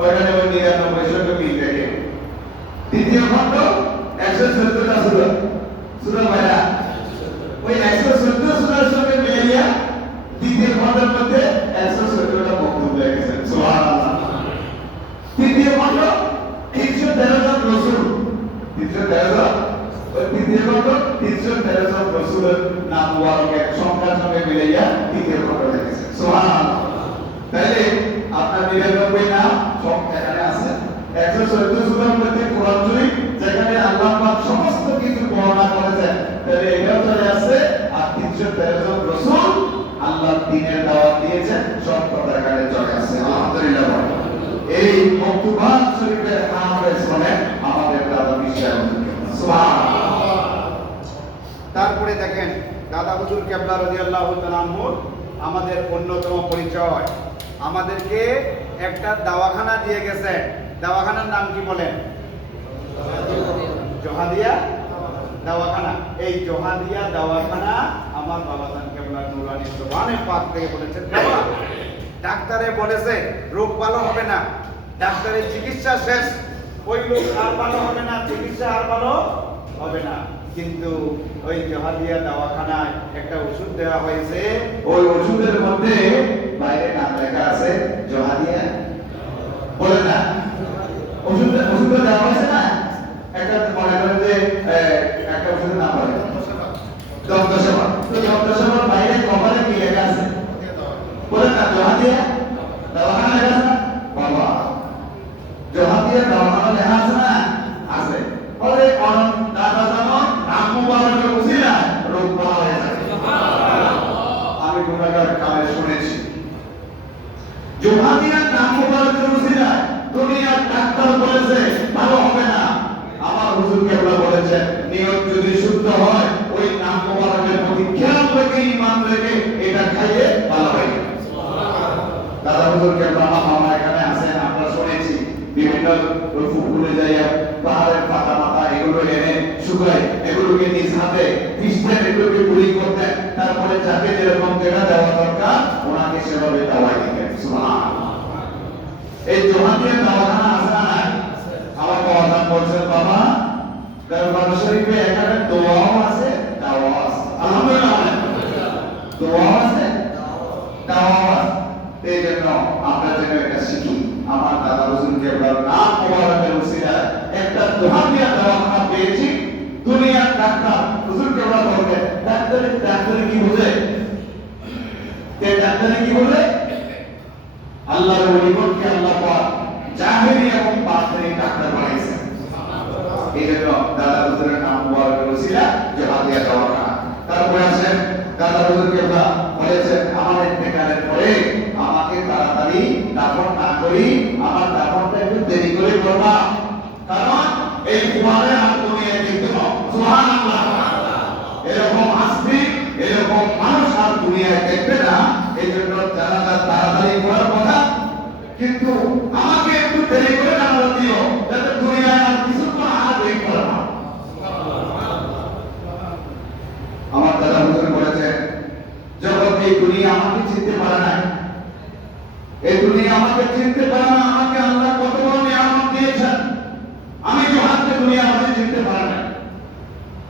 ওইখানে ওই 99 শত মিল থাকে। দ্বিতীয় খণ্ড 114টা সূরা, সূরা কয়টা, ওই 114 সূরার সঙ্গে মিলাইয়া দ্বিতীয় খণ্ডের মধ্যে 114টা মকতুব হয়ে গেছে। সুবহানাল্লাহ। তৃতীয় খণ্ড 313 জন রাসূল, 313 জন, ওই তৃতীয় খণ্ড 313 জন রাসূলের নাম মুবারকের সংখ্যার সঙ্গে মিলাইয়া তৃতীয় খণ্ড হয়ে গেছে। সুবহানাল্লাহ। তাহলে আপনার 99 নাম সব এখানে আছে। 114 সূরার মধ্যে কোরআন শরীফ যেখানে আল্লাহ পাক সমস্ত কিছু বর্ণনা করেছেন, তাহলে এটাও চলে আসছে, আর 313 জন রাসূল আল্লাহর দ্বীনের দাওয়াত দিয়েছেন, সব কথা এখানে চলে আসছে। আলহামদুলিল্লাহ। এই মকতুবাত শরীফের হাফেজ হলেন আমাদের দাদা বিশ্বাস। সুবহানাল্লাহ। তারপরে দেখেন দাদা হুজুর কেবলা রাদিয়াল্লাহু তাআলা আনহু আমাদের অন্যতম পরিচয়, আমাদেরকে একটা দাওয়াখানা দিয়ে গেছে, দাওয়াখানার নাম কি বলেন, জহাদিয়া দাওয়াখানা, এই জহাদিয়া দাওয়াখানা আমার বাবা জান কেবলা নুরানি জবানে পাক থেকে বলেছেন, বাবা ডাক্তারে বলেছে রোগ ভালো হবে না, ডাক্তারের চিকিৎসা শেষ, ওই রোগ আর ভালো হবে না, চিকিৎসা আর ভালো হবে না, কিন্তু ওই জহাদিয়া দাওয়াখানায় একটা ওষুধ দেওয়া হয়েছে, ওই ওষুধের মধ্যে বাইরে নাম লেখা আছে জহাদিয়া, বলে না ওষুধ দেওয়া হয়েছে না, একটা মনে করেন যে একটা ওষুধের নাম বলে দন্তসেবা, তো দন্তসেবার বাইরে কভারে কি লেখা আছে বলে না জহাদিয়া দাওয়াখানা লেখা আছে না, বাবা জহাদিয়া দাওয়াখানা লেখা আছে না, আছে, বলে অনন্ত দাদা জানো নাম মুবারকের উসিলায় রোগ ভালো হয়ে যাবে। আমি গুনাহগার কানে শুনেছি জহাদিয়ার নাম মুবারকের উসিলায় দুনিয়ার ডাক্তার বলেছে ভালো হবে না, আমার হুজুর কেবলা বলেছেন নিয়ত যদি শুদ্ধ হয় ওই নাম মুবারকের প্রতি খেয়াল রেখে ঈমান রেখে এটা খাইয়ে ভালো হয়। দাদা হুজুর কেবলা আমার মামা এখানে আছেন, আমরা শুনেছি বিভিন্ন ফুলে যাইয়া পাহাড়ের পাতা মাথা এগুলো এনে শুকায় এগুলোকে নিজ হাতে পিষতেন, এগুলোকে গুঁড়ি করতেন, তারপরে যাকে যেরকম যেটা দেওয়া দরকার ওনাকে সেভাবে দাওয়াই দিতেন। সুবহানাল্লাহ। এই জহাদিয়া দাওয়াখানা আছে না নাই? আমার বাবা বলছেন বাবা দরবার শরীফে এখানে দোয়াও আছে দাওয়াও আছে, আলহামদুলিল্লাহ দোয়াও আছে দাওয়াও আছে, এই জন্য আমরা যেন এটা শিখি। আমার দাদা হুজুর কেবলার নাম মুবারকের উসিলায় একটা জহাদিয়া দাওয়াখানা পেয়েছি, দুনিয়ার ডাক্তার হুজুর কেবলা বলতেন ডাক্তারি কি বোঝে, ডাক্তারি কি বোঝে, আল্লাহর ওলিগণকে আল্লাহ পাক জাহেরি এবং বাতিনি ডাক্তার বানাইছেন। এই জন্য দাদা হুজুরের নাম মুবারকের উসিলা জহাদিয়া দাওয়াখানা। তারপরে আছেন দাদা হুজুর কেবলা বলেছেন আমার ইন্তেকালের পরে আমাকে তাড়াতাড়ি দাফন না করি, আমার দাফনটা একটু দেরি করে করবা, কারণ এই কুমারে আর দুনিয়ায় কিন্তু সুবহানাল্লাহ এরকম আসবে এরকম মানুষ আর দুনিয়ায় দেখবে না, এই জন্য জানাজা তাড়াতাড়ি করার কথা, কিন্তু আমাকে একটু দেরি করে জানাজা দিও যাতে দুনিয়ায় আর কিছুক্ষণ আর দেরি করে না। আমার দাদা হুজুর বলেছেন জগৎ এই দুনিয়া আমাকে চিনতে পারে না, এই দুনিয়া আমাকে চিনতে পারে না, আমাকে আল্লাহ কত বড় নিয়ামত দিয়েছেন, আমি জহাদকে দুনিয়া আমাকে চিনতে পারে না,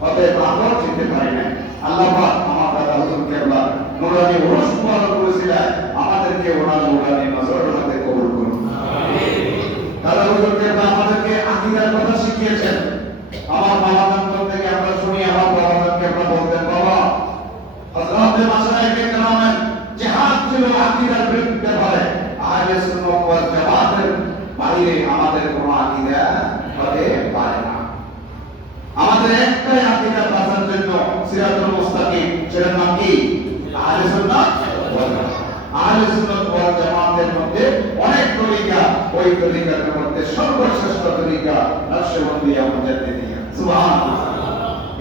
অতএব আমরাও চিনতে পারি না। আল্লাহ পাক আমার দাদা হুজুর কেবলা নুরানি ওরস মুবারক করেছিলেন, আমাদেরকে ওনার নুরানি নজর হাতে কবুল করুন। দাদা হুজুর কেবলা আমাদেরকে আকীদার কথা শিখিয়েছেন। আমার বাবা জান থেকে আমরা শুনি, আমার বাবা জান কেবলা বলতেন বাবা হযরতে মাশায়েখে কেরামের জিহাদ ছিল আকীদার ব্যাপারে, আহলে সুন্নাত ওয়াল জামাতের বাইরে আমাদের কোনো আকীদা হতে পারে না। আমাদের একটাই আকীদা বাঁচার জন্য সিরাতুল মুস্তাকিম, সেটার নাম কি আহলে সুন্নাত ওয়াল জামাত। আহলে সুন্নাত ওয়াল জামাতের মধ্যে অনেক তরিকা, ওই তরিকার মধ্যে সর্বশ্রেষ্ঠ তরিকা নকশবন্দিয়া মুজাদ্দিদিয়া। সুবহানাল্লাহ।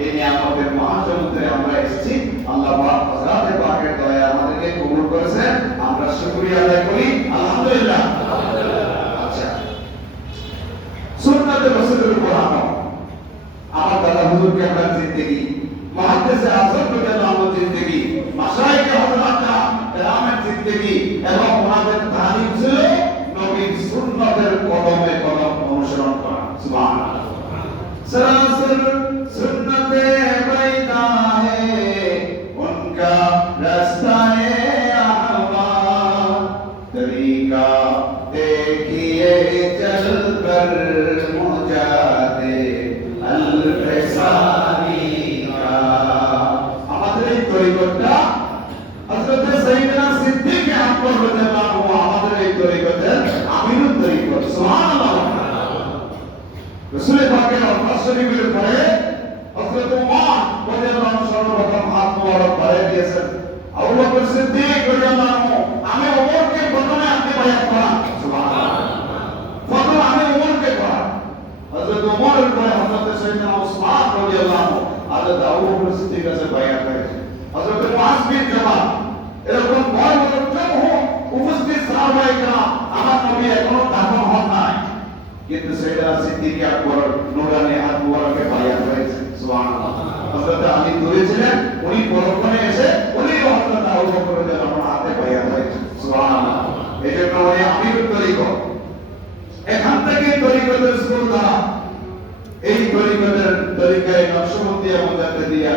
এই নিয়ামতের মহাসমুদ্রে আমরা এসেছি, আল্লাহ পাক হযরতে পাকের দয়া আমাদেরকে কবুল করেছেন, আমরা শুকরিয়া আদায় করি আলহামদুলিল্লাহ। আচ্ছা, সুন্নাতে রাসূলের উপর আমল। আমার দাদা হুজুর কেবলার জিন্দেগি, মুহাদ্দিসে আযম রাদিয়াল্লাহু আনহুর জিন্দেগি, মাশায়েখে হযরতরা কেরামের জিন্দেগি এবং ওনাদের তালিম ছিল নবীর সুন্নাতের কদমে কদম অনুসরণ করা। সুবহানাল্লাহ। सरासर सुन्नते बैदा है उनका रास्ता है आवा, तरीका देखिए चल कर मुजादे अल-फसानी का। আমাদের এই তরিকতটা হযরত সাইয়েদনা সিদ্দিক আকবর রাদিয়াল্লাহু আনহু আমাদের এই তরিকতের আমিরুত তরিকত। সুবহানাল্লাহ। রাসূল পাকের আল্লাহ শরীফের পরে হযরত ওমর রাদিয়াল্লাহু আনহু সর্বপ্রথম হাত মোবারক বাড়িয়ে দিয়েছেন। আবু বকর সিদ্দিক রাদিয়াল্লাহু আনহু আমি ওমরকে প্রথমে আপনি বায়াত করান। সুবহানাল্লাহ। প্রথম আমি ওমরকে করান। হযরত ওমরের পরে হযরত সাইয়েদনা উসমান রাদিয়াল্লাহু আনহু হযরত আবু বকর সিদ্দিক কাছে বায়াত করেছেন। হযরত মুআজ বিন জাবাল এরকম বড় বড় জমহু উপস্থিত সাহাবায়ে কেরাম, আমার নবী এখনো দাফন হন নাই, কিন্তু সৈয়দনা সিদ্দিক আকবর নূরানি হাত মুবারকে বায়াত হয়েছে সুবহানাল্লাহ। হযরত আলী দূরে ছিলেন, উনি পরক্ষণে এসে উনি হযরত আবু বকর রাদিয়াল্লাহু আনহু হাতে বায়াত হয়েছে সুবহানাল্লাহ। এজন্য উনি আমিরুত তরিকত। এখান থেকে তরিকতের শুরু দ্বারা এই তরিকায় নকশবন্দিয়া মুজাদ্দিদিয়া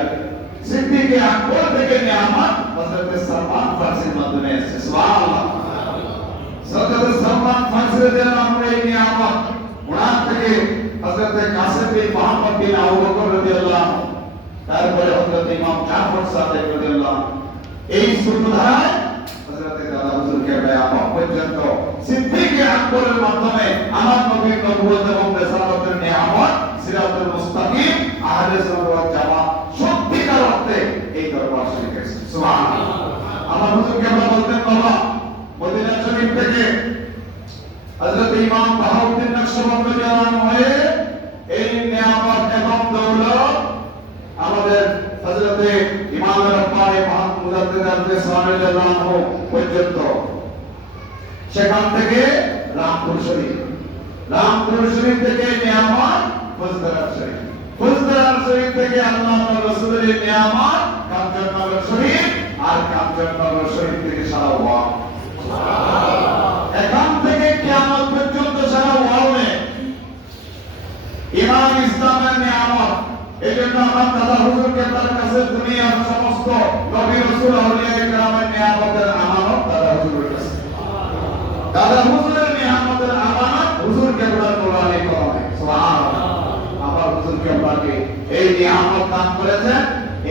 সিদ্দিক আকবর থেকে নিয়ামত হযরত সালমান ফারসির মাধ্যমে এসেছে সুবহানাল্লাহ। হযরত সালমান ফারসি রাদিয়াল্লাহু আনহু এই নিয়ামত ওনার থেকে হযরত কাসিম বিন মুহাম্মদ বিন আবু বকর রাদিয়াল্লাহু আনহু, তারপরে হযরত ইমাম জাফর সাদিক রাদিয়াল্লাহু আনহু, এই সুন্নাহ হযরত দাদা হুজুর কেবলা আহমদ পর্যন্ত সিদ্দিক আকবরের মাধ্যমে আমার নবীর নবুয়ত এবং রিসালাতের নিয়ামত সিরাতুল মুস্তাকিম আহলে সুন্নাত ওয়াল জামাত সত্যিকার অর্থে এই দরবার শরীফে এসেছে সুবহানাল্লাহ। আমার হুজুর কেবলা বলতেন, বাবা মদিনা শরীফ থেকে হযরত ইমাম বাহাউদ্দিন নকশবন্দি রাদিয়াল্লাহু আনহু হয়ে এই নিয়ামত এবং দৌলত আমাদের হযরত ইমাম রব্বানি মুজাদ্দিদ আল-ফিসানি রাদিয়াল্লাহু আনহু পর্যন্ত, সেখান থেকে রামপুর শরীফ থেকে নিয়ামত ফজদার শরীফ, ফজদার শরীফ থেকে আল্লাহর রাসূলের নিয়ামত কাঞ্চননগর শরীফ, আর কাঞ্চননগর শরীফ থেকে সারা ওয়াল। এখান থেকে কিয়ামত পর্যন্ত সারা ওয়ালে ইমাম ইসলামের নিয়ামত। এজন্য আমার দাদা হুজুর কেবলার কাছে দুনিয়ার সমস্ত নবী রাসূল আউলিয়া কেরামের নিয়ামতের আমানত দাদা হুজুরের কাছে। দাদা হুজুরের নিয়ামতের আমানত হুজুর কেবলার নূরানি কলমে সুবহানাল্লাহ। আমার হুজুর কেবলাকে এই নিয়ামত দান করেছেন।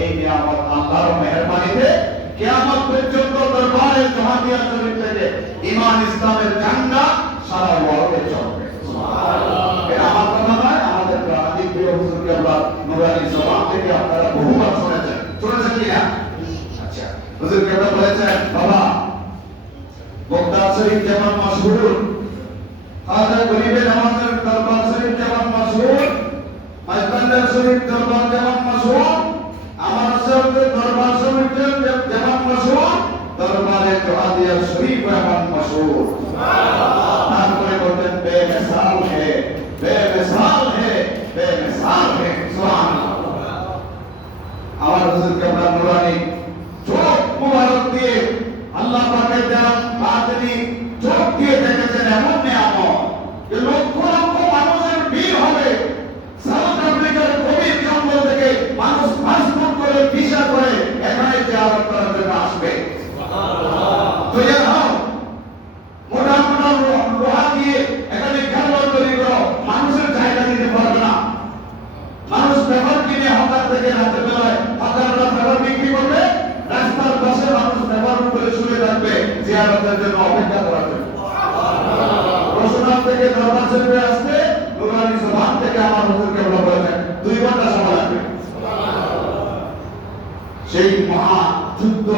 এই নিয়ামত আল্লাহর মেহেরবানিতে কিয়ামত পর্যন্ত দরবারে জাহাদিয়া শরীফ থেকে ঈমান ইসলামের ঝান্ডা সারা ওয়ার্ল্ডে চলবে সুবহানাল্লাহ। এটা আমার কথা নয়, আমাদের প্রাণিক প্রিয় হুজুর কেবলা নূরানি জবান থেকে আপনারা বহুবার শুনেছেন কিনা? আচ্ছা, হুজুর কেবলা বলেছেন, বাবা বগদাদ শরীফ যেমন মাশহুর, খাজা গরিবে নওয়াজের দরবার শরীফ যেমন মাশহুর, মাইজবান্ডার শরীফ দরবার যেমন মাশহুর, আমার শরীফের দরবার শরীফ যেমন মাশহুর, দরবারে জাহাদিয়া শরীফ এমন মাশহুর সুবহানাল্লাহ। তারপরে বলতেন বেমিসাল হে, বেমিসাল হে, বেমিসাল হে সুবহানাল্লাহ। আমার হুজুর কেবলা নূরানি চোখ মুবারক দিয়ে আল্লাহ পাকের দেওয়া বাতিনি চোখ দিয়ে দেখেছেন এমন নিয়ামত যে লক্ষ লক্ষ মানুষের ভিড় হবে। সাউথ আফ্রিকার গভীর জঙ্গল থেকে মানুষ পাসপোর্ট করে ভিসা করে এখানে জিয়ারত করার জন্য আসবে সুবহানাল্লাহ। তৈরি হও, মোটা মোটা লোহা দিয়ে এখানে খেলোয়াড় তৈরি করো, মানুষের জায়গা দিতে পারবে না। মানুষ পেপার কিনে হকার থেকে রাতের বেলায় হকাররা পেপার বিক্রি করবে, রাস্তার পাশে মানুষ পেপার উপরে শুয়ে থাকবে জিয়ারতের জন্য অপেক্ষা করার জন্য সুবহানাল্লাহ। রসুলার থেকে দরবার শরীফে আসতে নূরানি জবান থেকে আমার হুজুর কেবলা বলেছেন 2 ঘন্টা সময় লাগবে সুবহানাল্লাহ। সেই মহা যুদ্ধ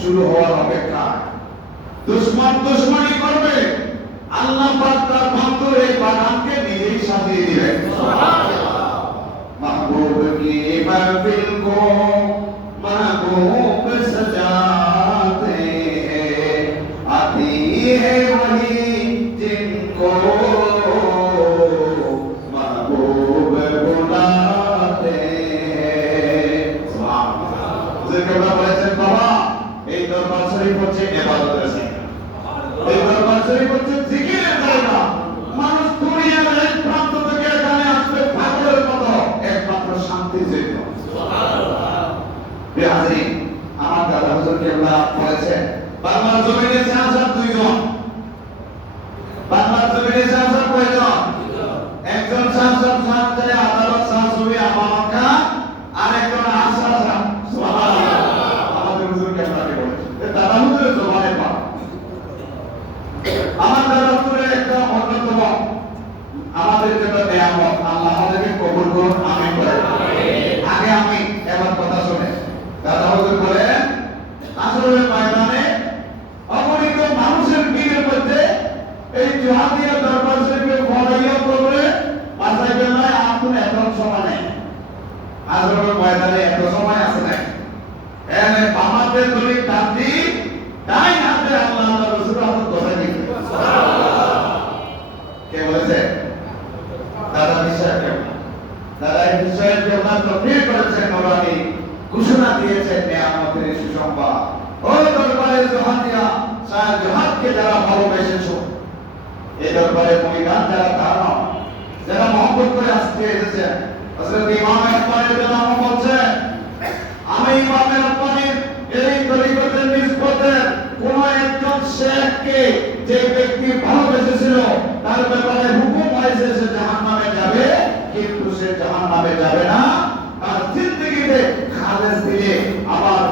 শুরু হওয়ার অপেক্ষা, দুশমন দুশমনি করবে, আল্লাহ পাক তার বন্ধুর এই বাগানকে নিজেই সাজিয়ে দিবেন সুবহানাল্লাহ। महबूब की महफिल को महबूब सजाते हैं, आती है वही जिनको महबूब बुलाते हैं सुबहानाल्लाह। হুজুর কেবলা বলেছেন, বাবা এই দরবার শরীফ হচ্ছে ইবাদতের জায়গা, এই দরবার শরীফ হচ্ছে জিকিরের জায়গা। মানুষ দুনিয়ার এক প্রান্ত থেকে এখানে আসবে পাগলের মতো, একমাত্র শান্তির জন্য সুবহানাল্লাহ। বিহাজীন, আমার দাদা হুজুর কেবলা বলেছেন, বাংলার জমিনে শাহজাদ 2 জন, বাংলার জমিনে শাহজাদ কয়জন? একজন শাহজাদ শাহজাদে আদালত শাহসুবি আমানত খান, আর একজন আশরাফ খান সুবহানাল্লাহ। আমাদের হুজুর কেবলাকে বলেছেন, দাদা হুজুরের জবানে পাক। আমার দাদা হুজুরের একটা অন্যতম আমাদের জন্য নিয়ামত, আল্লাহ আমাদেরকে কবুল করুন, আমিন বলেন। আগে আমি এবার কথা শুনে দাদা হুজুর বলেন, আসরের ময়দানে অগণিত মানুষের ভিড়ের মধ্যে এই জাহাদিয়া দরবার শরীফে ফলাইয়া করবে বাঁচাইবেন না, আপনার এত সময় নেই। আসরের ময়দানে এত সময় আছে না, এনে বামাতে ধরে কাঁদি তাই হাতে আল্লাহ রাসূল হাতে ধরে দিবে সুবহানাল্লাহ। কে বলেছে? দাদা বিশ্বাস কেবলা। দাদা বিশ্বাস কেবলা তকবীর করেছেন, নূরানি ঘোষণা দিয়েছেন নিয়ামতের সুসংবাদ। ও দরবারে জোহানিয়া শাহ জোহানকে যারা ভালোবেসেছো, এই দরবারে মহিলা যারা ধারণা যারা মহব্বত করে আসতে এসেছেন, হযরত ইমাম আহমদের নাম বলছেন, আমি ইমাম আহমদের এই তরিকতের নিসবতে কোন একজন শেখকে যে ব্যক্তি ভালোবেসেছিল তার ব্যাপারে হুকুম হয়েছে সে জাহান্নামে যাবে, কিন্তু সে জাহান্নামে যাবে না, তার জিন্দেগিতে খালেস দিয়ে আমার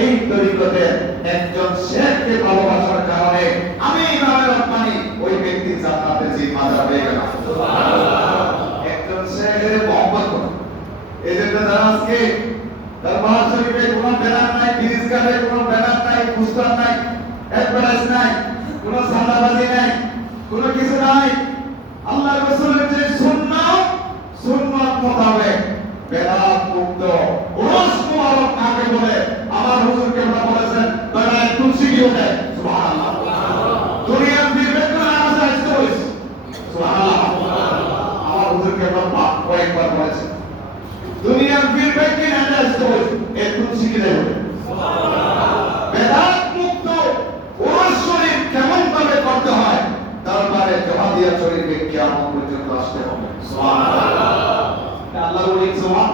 এই তরিকতের একজন শেখকে ভালোবাসার কারণে আমি ইমাম রহমানি ওই ব্যক্তি জান্নাতে জিম্মাদার হয়ে গেলাম। একজন শেখের মহব্বত করে। এই জন্য যারা আজকে দরবার শরীফে কোনো ব্যানার নাই, ব্রিজ কাটে কোনো ব্যানার নাই, পুস্তক নাই, অ্যাডভার্টাইজ নাই, কোনো সাদাবাজি নাই, কোনো কিছু নাই। আল্লাহ রাসূলের যে সুন্নাত মোতাবেক বেদাত মুক্ত ওরস মুবারক কাকে বলে আমার হুজুর কেবলা বলেছেন, বেড়ায় তুলসী কি ওঠে, সুবহানাল্লাহ। দুনিয়ার বিবেক করে আসা ইস্তেইস, সুবহানাল্লাহ। আমার হুজুর কেবলা কয়েকবার বলেছেন, দুনিয়ার বিবেক কি না ইস্তেইস, এই তুলসী কি দেবে, সুবহানাল্লাহ। বেদাত মুক্ত ওরস শরীফ কেমন ভাবে করতে হয়, দরবারে জহাদিয়া শরীফে কিয়ামত পর্যন্ত আসতে হবে, সুবহানাল্লাহ। আল্লাহ বলেন সুবহান।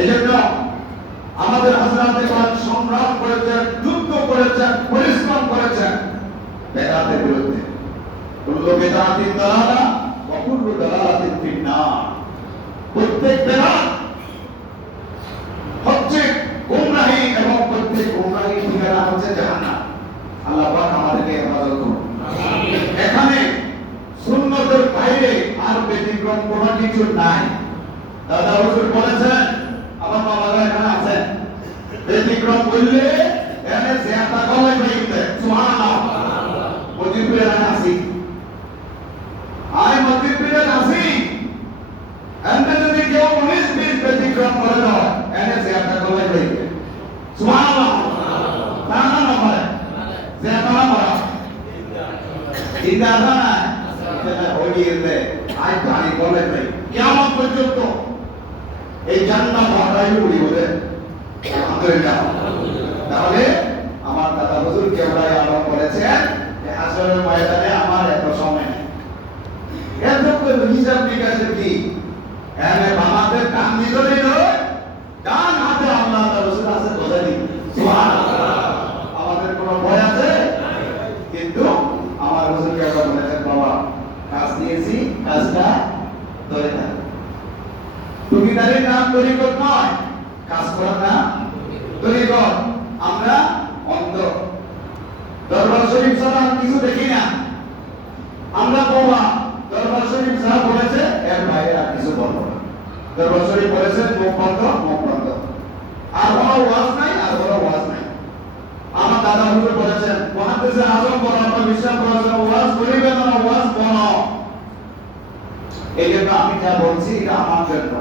এজন্য আমাদের হযরত ইমাম সংগ্রাম করেছেন, যুদ্ধ করেছেন, পরিশ্রম করেছেন বেদাতের বিরুদ্ধে। কুল্লু বিদআতিন দালালা ওয়া কুল্লু দালালাতিন ফিন্নার। প্রত্যেক বেদাত হচ্ছে গুমরাহি এবং প্রত্যেক গুমরাহি ঠিকানা হচ্ছে জাহান্নাম। আল্লাহ পাক আমাদেরকে হেফাজত করুন, আমিন। এখানে সুন্নতের বাইরে আর ব্যতিক্রম কোনো কিছু নাই। দাদা হুজুর বলেছেন, আমার বাবারা এখানে আছেন, ব্যতিক্রম বললে এখানে জিয়াতা গলায় বাইতে, সুবহানাল্লাহ। মজিবুরে আসি, আই মজিবুরে আসি, এন্ড যদি কেউ 19-20 ব্যতিক্রম করে দাও এখানে জিয়াতা গলায় বাইতে, সুবহানাল্লাহ। না না না ভাই, জিয়াতা না বলা জিন্দা না হইলে আই পানি বলে নাই কিয়ামত পর্যন্ত এই জান্নাত হটাই উড়ি বলে, আলহামদুলিল্লাহ। তাহলে আমার দাদা হুজুর কেবলাই আলো করেছেন যে হাসরের ময়দানে আমার এত সময় নেই, এত হিসাব নিকাশের কি এখানে আমাদের কান দিলেই নয়, ডান হাতে আল্লাহ তাআলা রাসূল আছে বোঝা দিন, সুবহানাল্লাহ। আমাদের কোনো ভয় আছে? কিন্তু আমার হুজুর কেবলাই বলেছেন, বাবা কাজ দিয়েছি, কাজটা ধরে থাক। টুকিদারির নাম তরিকত নয়, কাজ করার নাম তরিকত। আমরা অন্ধ, দরবার শরীফ ছাড়া কিছু দেখি না। আমরা বাবা দরবার শরীফ ছাড়া বলেছে এর বাইরে আর কিছু বলবো না। দরবার শরীফ বলেছে মুখ বন্ধ, মুখ বন্ধ, আর কোনো ওয়াজ নাই, আর কোনো ওয়াজ নাই। আমার দাদা হুজুর বলেছেন, মুহাদ্দিস আযম বরাবর বিশ্বাস করেছেন, ওয়াজ করিবে না, ওয়াজ বলো। এই জন্য আমি যা বলছি এটা আমার জন্য,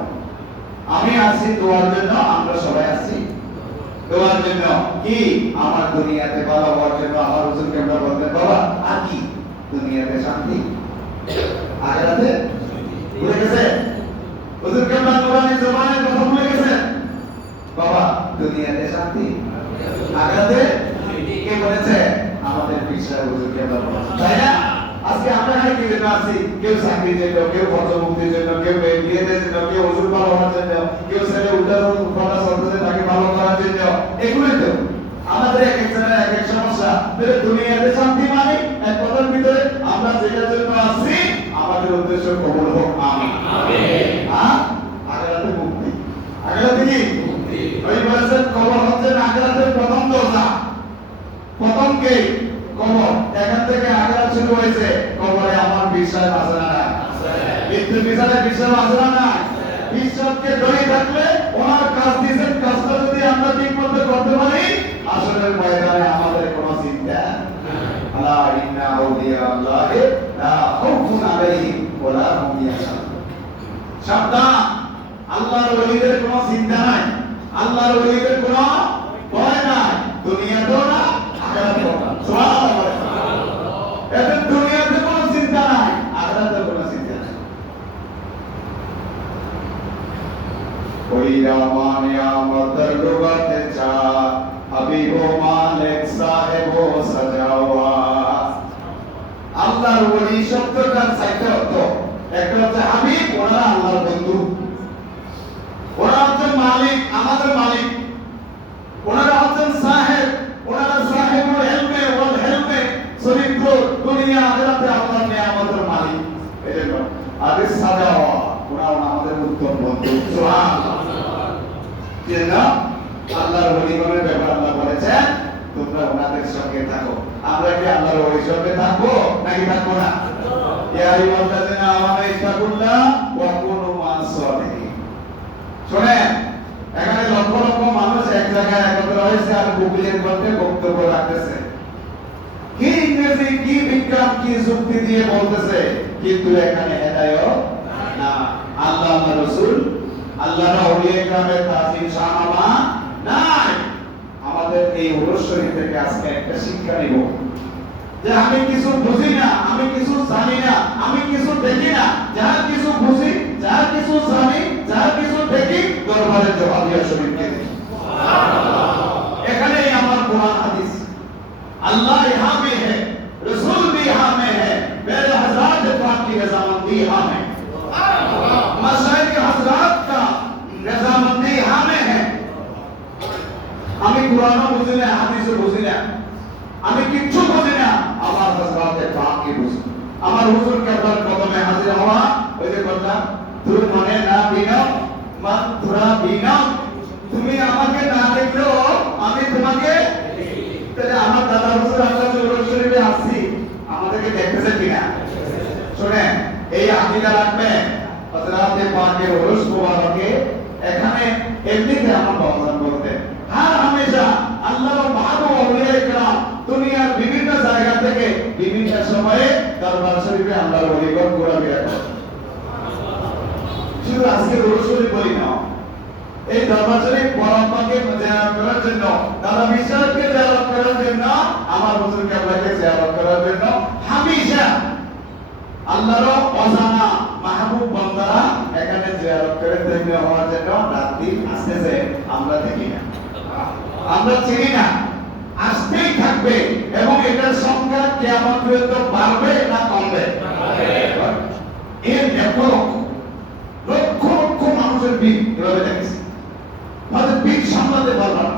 আমি আসছি দোয়ার জন্য, আমরা সবাই আসছি দোয়ার জন্য। কি আমার দুনিয়াতে ভালো হওয়ার জন্য। আমার হুজুর কেবলা বলতেন, বাবা আর কি দুনিয়াতে শান্তি, আখিরাতে ভুলে গেছে। হুজুর কেবলা নূরানি জবানের কথা ভুলে গেছে। বাবা দুনিয়াতে শান্তি, আখিরাতে কে বলেছে? আমাদের পিছনে হুজুর কেবলা বলেছে, তাই না? আজকে আমরা এখানে কি জন্য আছি? কেউ চাকরির জন্য, কেউ মুক্তির জন্য, কেউ বিয়েদের জন্য, কেউ ওষুধ ভালো হওয়ার জন্য, কেউ ছেলে উল্টা চলতেছে তাকে ভালো করার জন্য। এগুলোই তো আমাদের এক একজনের এক এক সমস্যা। দুনিয়াতে শান্তি মানে এক কথার ভিতরে আমরা যেটার জন্য আছি আমাদের উদ্দেশ্য কবুল হোক, আমিন। আখিরাতে মুক্তি, আখিরাতে কি মুক্তি। ওই বলেছেন কবর হচ্ছে আখিরাতের প্রথম দরজা, প্রথম গেট কবর। এখান থেকে আখিরাত শুরু হয়েছে। কবরে আমার বিশ্বাস আছে না নাই? মৃত্যু বিচারে বিশ্বাস আছে না নাই? ঈশ্বরকে ধরে থাকলে ওনার কাজ দিয়েছেন, কাজটা যদি আমরা ঠিক মতো করতে পারি আসরের ময়দানে আমাদের কোনো চিন্তা আলা ইন্না আউলিয়া আল্লাহি লা খাউফুন আলাইহিম ওয়া লা হুম ইয়াহজানুন। সাবধান, আল্লাহর ওলিদের কোনো চিন্তা নাই, আল্লাহর ওলিদের কোনো ভয় নাই, দুনিয়াতেও না আখিরাতেও না। সুবহানাল্লাহ। এতে দুনিয়াতে কোনো চিন্তা নাই, আখিরাতেও কোনো চিন্তা নাই। कोई रामानिया मदर लुगाते चा हबीबो मालिक साहेबो सजावा আল্লাহর ওলি শব্দটার চাইতে অর্থ একটা হচ্ছে হাবিব ওনারা আল্লাহর বন্ধু ওনারা হচ্ছেন মালিক আমাদের মালিক ওনারা হচ্ছেন সাহেব ওনারা সাহেবুল ইলমে ওয়াল হিলমে চরিত্র দুনিয়া আখিরাতে আল্লাহর নিয়ামতের মালিক এজন্য আদেশ সাজাওয়া ওনারা আমাদের উত্তম বন্ধু সুবহানাল্লাহ যেন আল্লাহর ওলিগণের ব্যাপারে আল্লাহ বলেছেন তোমরা ওনাদের সঙ্গে থাকো আমরা কি আল্লাহর ওলির সঙ্গে থাকবো নাকি থাকবো না ইয়া আইয়ুহাল্লাযিনা আমানু ইত্তাকুল্লাহ ওয়া কুনু মা'আস সালিহিন শুনেন এখানে লক্ষ লক্ষ মানুষ এক জায়গায় একত্র হয়েছে আর গুগলের মধ্যে বক্তব্য রাখতেছে কি ইংরেজি কি বিজ্ঞান কি যুক্তি দিয়ে বলতেছে কিন্তু এখানে হেদায়েত না আল্লাহ আল্লাহর রাসূল আল্লাহর আউলিয়া কিরামের তাজিম শানামা নাই আমাদের এই উরুস শরীফ থেকে আজকে একটা শিক্ষা নিব যে আমি কিছু বুঝি না আমি কিছু জানি না আমি কিছু দেখি না যার কিছু বুঝি যার কিছু জানি যার কিছু দেখি দরবারে জওয়াবিয়া শরীফকে দেখি সুবহানাল্লাহ এখানেই আমার কোরআন হাদিস अल्लाह यहाँ में है रसूल भी यहाँ में है मेरे हजरत पाक की रज़ामंदी यहाँ में मसाइल के हजरत का रज़ामंदी यहाँ में है আমি কুরআনও বুঝি না হাদিসও বুঝি না আমি কিচ্ছু বুঝি না আমার হযরতে পাককে বুঝি আমার হুজুর কেবল কদমে হাজির হওয়া ওই যে বললাম তুই মনে না বিনা মাত্রা বিনা তুমি আমাকে না দেখলেও আমি তোমাকে তাহলে আমার দাদা হুজুর আমরা যে উরুস শরীফে আসছি আমাদেরকে দেখতেছেন কিনা শুনেন এই আকীদা রাখবেন হযরতে পাকের উরুস মুবারকে এখানে এমনিতে আমার বাবা বলতেন हर हमेशा अल्लाह और महबूब औलिया इकराम दुनियाর বিভিন্ন জায়গা থেকে বিভিন্ন সময়ে দরবার শরীফে আল্লাহর ওলিগণ ঘোরাফেরা করে শুধু আজকে উরুস শরীফ বলি না এই দরবার শরীফ পরম্পরাকে জিয়ারত করার জন্য দাদা বিশ্বাসকে জিয়ারত করার জন্য আমার হুজুর কেবলাকে জিয়ারত করার জন্য হামেশা আল্লাহর অজানা মাহবুব বান্দারা এখানে জিয়ারত করে ধন্য হওয়ার জন্য রাত দিন আসতেছে আমরা দেখি না আমরা চিনি না আসতেই থাকবে এবং এটার সংখ্যা কিয়ামত পর্যন্ত বাড়বে না কমবে এর ব্যাপক লক্ষ লক্ষ মানুষের ভিড় এভাবে দেখেছি তাদের ভিড় সামলাতে পারবে না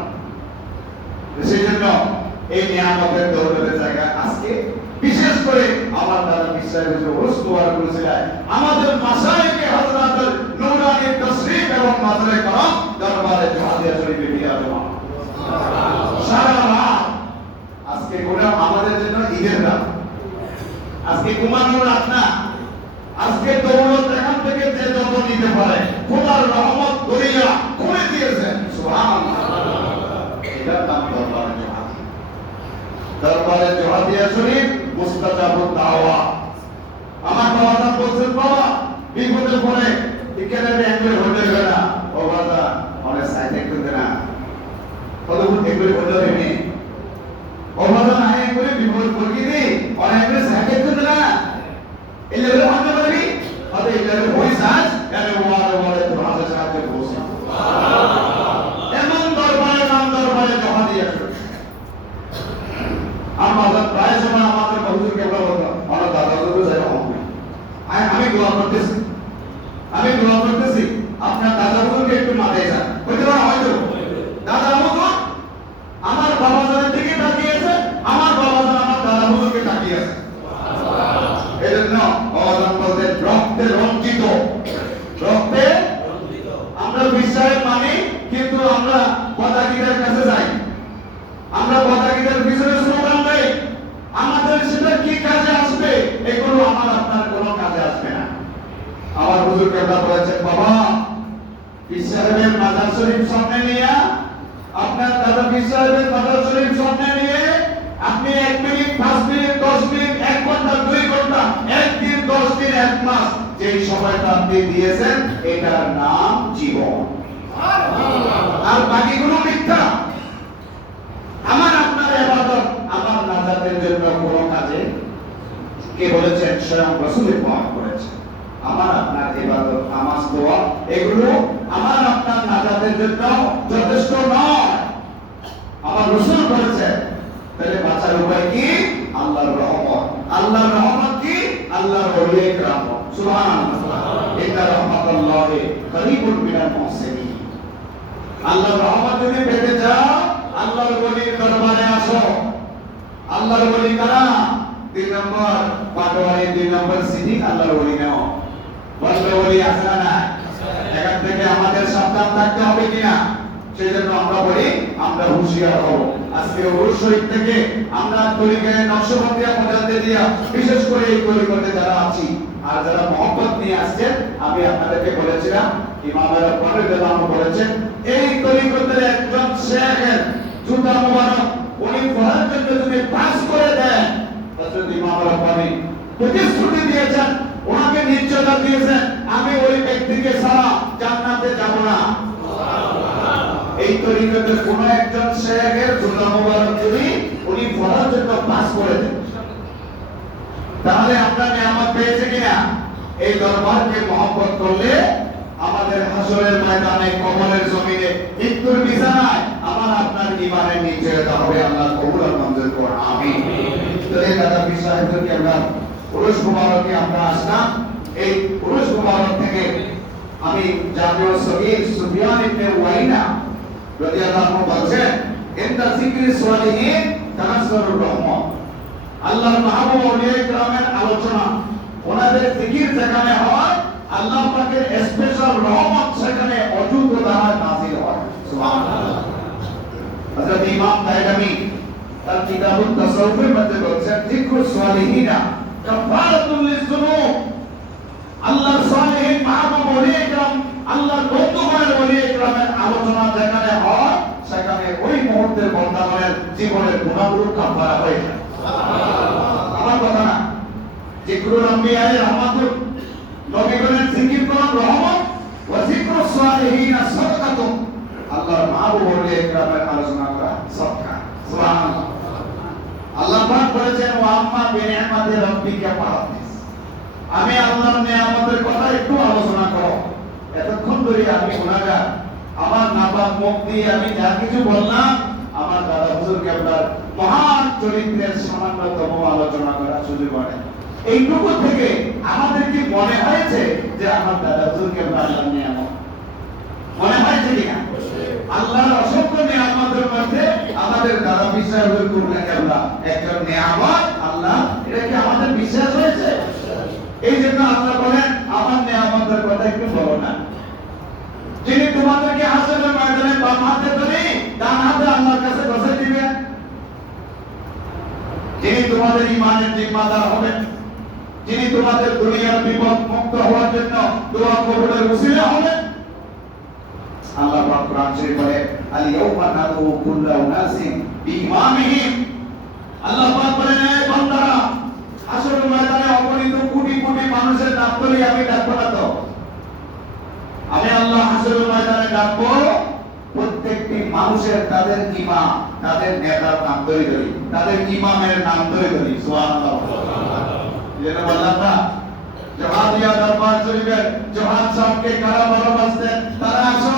সেই জন্য এই নিয়ামতের দৌলতের জায়গা আজকে বিশেষ করে আমার দাদা বিশ্বাসের যে উরুস মুবারক করেছিলেন আমাদের মাশায়েখে হযরতের নূরানী তাশরীফ এবং মাজারে کرام দরবারে জওয়াবিয়া শরীফে বিরাজমান সারা রাত আজকে গোটা আমাদের জন্য ঈদের রাত আজকে ঘুমানোর রাত না আজকে দৌলত এখান থেকে যে যত নিতে পারে খোদার রহমত দরিয়া খুলে দিয়েছেন সুবহানাল্লাহ এটার নাম দরবারে জওয়াবিয়া শরীফ মুস্তাজাবুদ দাওয়া আমার বাবা বলছেন বাবা বিপদে পড়ে এখানে একবার হতে গেল না ও বাবা অনেক সাইডে করতে না কতক্ষণ একবার হতে হবে ও বাবা না একবার বিপদ পড়ি দি অনেক একবার সাইডে করতে না এলে হতে পারবি হতে এলে ওই সাজ এর ওয়ারে তোমার সাথে বসে এমন দরবারে নাম দরবারে জওয়াবিয়া আমাদের প্রায় সময় আমাদের হুজুর কেবল বলতো আমার দাদা হুজুর যাই হবে আমি দোয়া করতেছি আপনার দাদা হুজুরকে একটু মাথায় যান হইতে পারে হয়তো দাদা হুজুর আমার বাবা জানের দিকে তাকিয়েছে আমার বাবা জান আমার দাদা হুজুরকে তাকিয়েছে এজন্য বাবা জান বলতে রক্তে রঞ্জিত আমরা বিশ্বাস মানি কিন্তু আমরা পদাধিকার কাছে যাই আমরা পদাধিকার পিছনে স্লোগান দেই আমাদের সেটা কি কাজে আসবে এগুলো আমার আপনার কোনো কাজে আসবে না আমার হুজুর কেবলা বলেছেন বাবা ইসরায়েলের মাজার শরীফ সামনে নিয়ে আপনার দাদা ইসরায়েলের মাজার শরীফ সামনে নিয়ে আপনি 1 মিনিট 5 মিনিট 10 মিনিট 1 ঘন্টা 2 ঘন্টা 1 দিন 10 দিন 1 মাস যে সময়টা আপনি দিয়েছেন এটার নাম জীবন আর বাকিগুলো মিথ্যা আমার আপনার ইবাদত আমার নাজাতের জন্য কোনো কাজে কে বলেছেন স্বয়ং রাসূল পাক করেছেন আমার আপনার ইবাদত নামাজ দোয়া এগুলো আমার আপনার আমাদের জন্য যথেষ্ট নয়, আমার রাসূল বলেছেন। তাহলে বাঁচার উপায় কি? আল্লাহর রহমত। আল্লাহর রহমত কি? আল্লাহর ওলিয়ে کرام। সুবহানাল্লাহ। ইন্না রাহমাতাল্লাহি করিবুন মিনাল মুহসিনিন। আল্লাহর রহমত যদি পেতে চাও, আল্লাহর ওলির দরবারে আসো। আল্লাহর ওলি কারা? 3 নম্বর পাটোয়ারি, 2 নম্বর সিদ্দিক আল্লাহর ওলি নাও। বলবে ওলি আছে না? এখান থেকে আমাদের সাবধান থাকতে হবে কিনা? সেজন্য আমরা বলি, আমরা হুঁশিয়ার হব। আজকে উরুস শরীফ থেকে আমরা তরিকায়ে নকশবন্দিয়া পর্যন্ত দিয়া, বিশেষ করে এই তরিকতে যারা আছি আর যারা মহব্বত নিয়ে আসছেন, আমি আপনাদেরকে বলেছিলাম, ইমামেরা পরে যেমন বলেছেন, এই তরিকতের একজন শেখের জুতা মোবারক উনি পড়ার জন্য যদি পাস করে দেন, হযরত ইমাম রাব্বানি প্রতিশ্রুতি দিয়েছেন, ওনাকে নিশ্চয়তা দিয়েছেন, আমি ওই ব্যক্তিকে ছাড়া জান্নাতে যাব না। এই তরিকতের কোন একজন শেখের জুতা মোবারক যদি উনি পড়ার জন্য পাস করে দেন, তাহলে আমরা নিয়ামত পেয়েছি কিনা? এই দরবারকে মহব্বত করলে আমাদের হাসরের ময়দানে, কবরের জমিনে, মৃত্যুর বিছানায় আমার আপনার ঈমানের নিশ্চয়তা হবে। আল্লাহ কবুল আর মঞ্জুর করুন, আমিন। তো এই দাদা বিষয় থেকে আমরা উরুস মুবারকে আমরা আসলাম। এই উরুস মুবারক থেকে আমি জাতীয় সগীর সুফিয়ান ইবনে উয়াইনা রাদিয়াল্লাহু আনহু বলেন, ইনদা যিকরি সালিহিন তানাজ্জালুর রহমত। আল্লাহর মাহবুব ওলিয়ে کرامের আলোচনা, ওনাদের জিকির যেখানে হয়, আল্লাহ পাকের স্পেশাল রহমত সেখানে অযুত দ্বারা নাযিল হয়। সুবহানাল্লাহ। হযরত ইমাম দাইলামি তার কিতাবুত তাসাউফের মধ্যে বলেছেন, যিকরুস সালিহিনা কাফারাতুল লিযুনুব। আল্লাহর সালিহিন মাহবুব ওলিয়ে کرام, আল্লাহর বন্ধুগণের ওলিয়ে کرامের আলোচনা যেখানে হয়, সেখানে ওই মুহূর্তের বান্দাগণের জীবনের গুনাহগুলো কাফারা হয়ে যায়। আমার কথা না, যিকরুল আম্বিয়ায়ে রহমাতুল, নবীগণের জিকির করা রহমত, ওয়া যিকরুস সালিহিনা সাদাকাতুন, আল্লাহর মাহবুব ওলিয়ে کرامের আলোচনা করা সাদকা। সুবহানাল্লাহ। আল্লাহ পাক বলেছেন, ওয়া আম্মা বিনিআমাতি রাব্বিকা ফাহাদিস। আমি আল্লাহর নিয়ামতের কথা একটু আলোচনা করো। এতক্ষণ ধরে আমি গুনাহগার, আমার নাপাক মুখ দিয়ে আমি যা কিছু বললাম, আমার দাদা হুজুর কেবলার মহান চরিত্রের সামান্যতম আলোচনা করার সুযোগ হয়। এইটুকু থেকে আমাদের কি মনে হয়েছে যে আমার দাদা হুজুর কেবলা আল্লাহর নিয়ামত? মনে হয়েছে কিনা? আল্লাহর অসংখ্য নিয়ামতের মধ্যে আমাদের দাদা বিশ্বাস হুজুর কেবলা একজন নিয়ামত। আল্লাহ, এটা কি আমাদের বিশ্বাস হয়েছে? এই জন্য আল্লাহ বলেন, আমার নিয়ামতের কথা একটু বলো না। যিনি তোমাদেরকে হাসরের ময়দানে বাম হাতে ধরে ডান হাতে আল্লাহর কাছে বসাই দিবেন, যিনি তোমাদের ঈমানের জিম্মাদার হবেন, যিনি তোমাদের দুনিয়ার বিপদ মুক্ত হওয়ার জন্য দোয়া কবুলের ওসিলা হবেন। আল্লাহ পাক কোরআন শরীফে বলে, আল ইয়াউমা নাদু কুল্লা উনাসিন বিইমামিহিম। আল্লাহ পাক বলেন, হে বান্দারা, হাসরের ময়দানে অগণিত কোটি কোটি মানুষের নাম ধরে আমি ডাকবো না তো? আমি আল্লাহ হাসরের ময়দানে ডাকবো প্রত্যেকটি মানুষের তাদের ইমাম, তাদের নেতার নাম ধরে ধরি, তাদের ইমামের নাম ধরে ধরি। সুবহানাল্লাহ। যেটা বললাম না, জাহাদিয়া দরবার শরীফের জাহাদ সাহেবকে কারা ভালোবাসতেন? তারা আসো।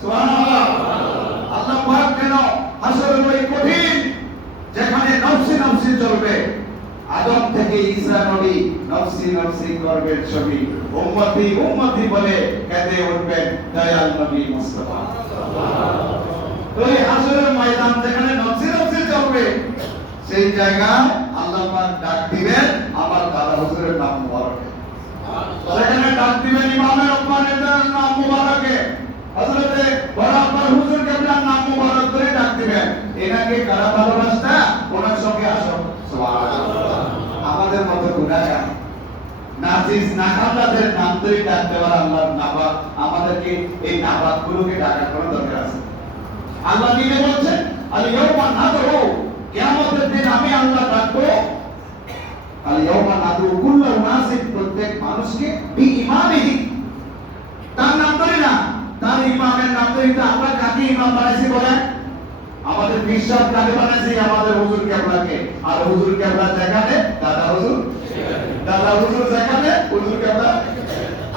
সুবহানাল্লাহ। আল্লাহ পাক কেন হাসরের ওই কঠিন, যেখানে নফসি নফসি চলবে, আদম থেকে ঈসা নবী নফসি নফসি করবেন ছবি, উম্মতি উম্মতি বলে কেঁদে উঠবেন দয়াল নবী মুস্তাফা। তো এই হাসরের ময়দান যেখানে নফসি নফসি চলবে, সেই জায়গায় আল্লাহ পাক ডাক দিবেন আমার দাদা হুজুরের নাম মুবারকে। সেখানে ডাক দিবেন ইমামে রব্বানির নাম মুবারকে, হযরতে বরাবর হুজুর কেবলার নাম মুবারক করে ডাক দিবেন। এনাকে কারা ভালোবাসতা? ওনার সঙ্গে আসো। সুবহানাল্লাহ। আমাদের মতো গুনাহগার নাজিস নাখান্দাদের নাম ধরে ডাক দেওয়ার আল্লাহর নাবাক, আমাদেরকে এই নাবাকগুলোকে ডাকার কোনো দরকার আছে? আল্লাহ নিজে বলছেন, আল ইয়াউমা নাদউ, কিয়ামতের দিন আমি আল্লাহ ডাকবো, আল ইয়াউমা নাদউ কুল্লা উনাসিন, প্রত্যেক মানুষকে বিইমামিহি, তার নাম ধরে না, তার ইমামের নাম ধরে। আমরা কাকে ইমাম বানাইছি বলেন? আমাদের বিশ্বাস কাকে বানাইছি? আমাদের হুজুর কেবলাকে। আর হুজুর কেবলা যেখানে, দাদা হুজুর, দাদা হুজুর যেখানে, হুজুর কেবলা।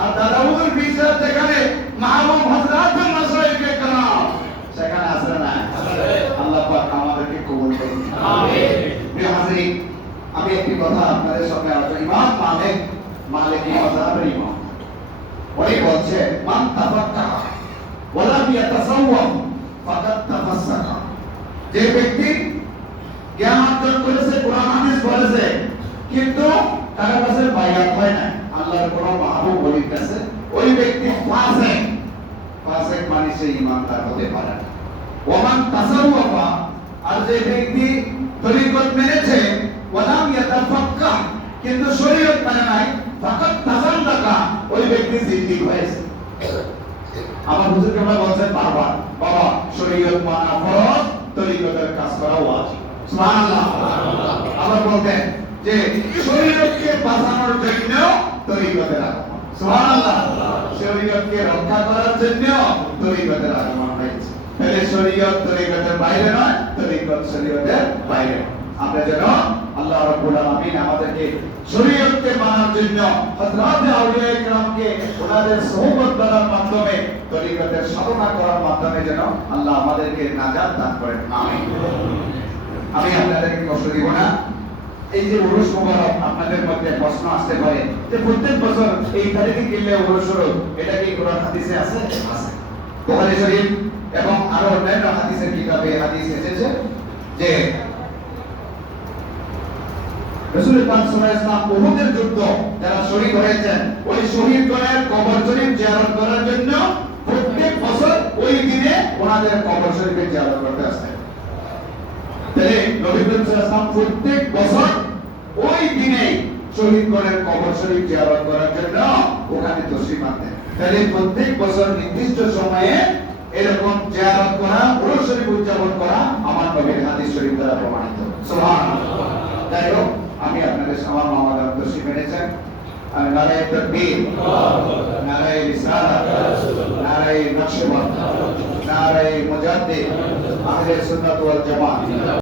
আর দাদা হুজুর বিশ্বাস যেখানে, মাহবুব হযরত মাশরাইফকে ইয়াতাসাওয়াফ ফাকাদ তাফাসসাকা, যে ব্যক্তি জ্ঞান অর্জন করেছে, কোরআন হাদিস পড়েছে, কিন্তু তার কাছে বায়াত হয় না, আল্লাহর কোন মাহবুব ওলির কাছে, ওই ব্যক্তি ফাসিক। ফাসিক মানে সে ঈমানদার হতে পারে না। ওমান তাসাওয়াফা, আর যে ব্যক্তি তরিকত মেনেছে, ওয়ালাম ইয়াতাফাক্কাহ, কিন্তু শরীয়ত মানে নাই, ফাকাদ তাযাল্লাকা, ওই ব্যক্তি জিন্দিক হয়েছে। আমার হুজুর কেবল বলছেন বারবার, বাবা শরীয়ত মানা ফরজ, তরিকতের কাজ করা ওয়াজিব। সুবহানাল্লাহ। আবার বলতেন যে শরীয়তকে বাঁচানোর জন্য তরিকতের আগমন। সুবহানাল্লাহ। শরীয়তকে রক্ষা করার জন্য তরিকতের আগমন হয়েছে। তাহলে শরীয়ত তরিকতের বাইরে নয়, তরিকত শরীয়তের বাইরে। আমরা যেন আল্লাহ রাব্বুল আলামিন আমাদেরকে শরীয়তকে মানার জন্য হযরত আউলিয়া ইকরামকে ওনাদের সোহবত করার মাধ্যমে, তরিকতের সাধনা করার মাধ্যমে যেন আল্লাহ আমাদেরকে নাজাত দান করেন। আমিন। আমি আপনাদেরকে কষ্ট দিব না। এই যে উরুস মুবারক, আপনাদের মধ্যে প্রশ্ন আসতে পারে যে প্রত্যেক বছর এই তারিখে গেলে উরুস শুরু, এটা কি কোরআন হাদিসে আছে? আছে। বুখারী শরীফ এবং আরো অন্যান্য হাদিসের কিতাবে হাদিস এসেছে যে রাসূল পাক সাল্লাল্লাহু আলাইহি ওয়াসাল্লাম উহুদের যুদ্ধ যারা শহীদ হয়েছেন, ওই শহীদগণের কবর শরীফ জিয়ারত করার জন্য প্রত্যেক বছর ওই দিনে ওনাদের কবর শরীফে জিয়ারত করতে আসতেন। তাহলে নবী করিম সাল্লাল্লাহু আলাইহি ওয়াসাল্লাম প্রত্যেক বছর ওই দিনে শহীদগণের কবর শরীফ জিয়ারত করার জন্য ওখানে তশরিফ আনতেন। তাহলে প্রত্যেক বছর নির্দিষ্ট সময়ে এরকম জিয়ারত করা, উরুস শরীফ উদযাপন করা আমার নবীর হাদিস শরীফ দ্বারা প্রমাণিত। সুবহানাল্লাহ। তাই হোক, আমি আপনাদের আমার মামাদার তশরিফ এনেছেন। আমি নারায়ে তাকবীর, নারায়ে রিসালাত, নারায়ে নকশবন্দ, নারায়ে মুজাদ্দিদ, আহলে সুন্নাত ওয়াল জামাত।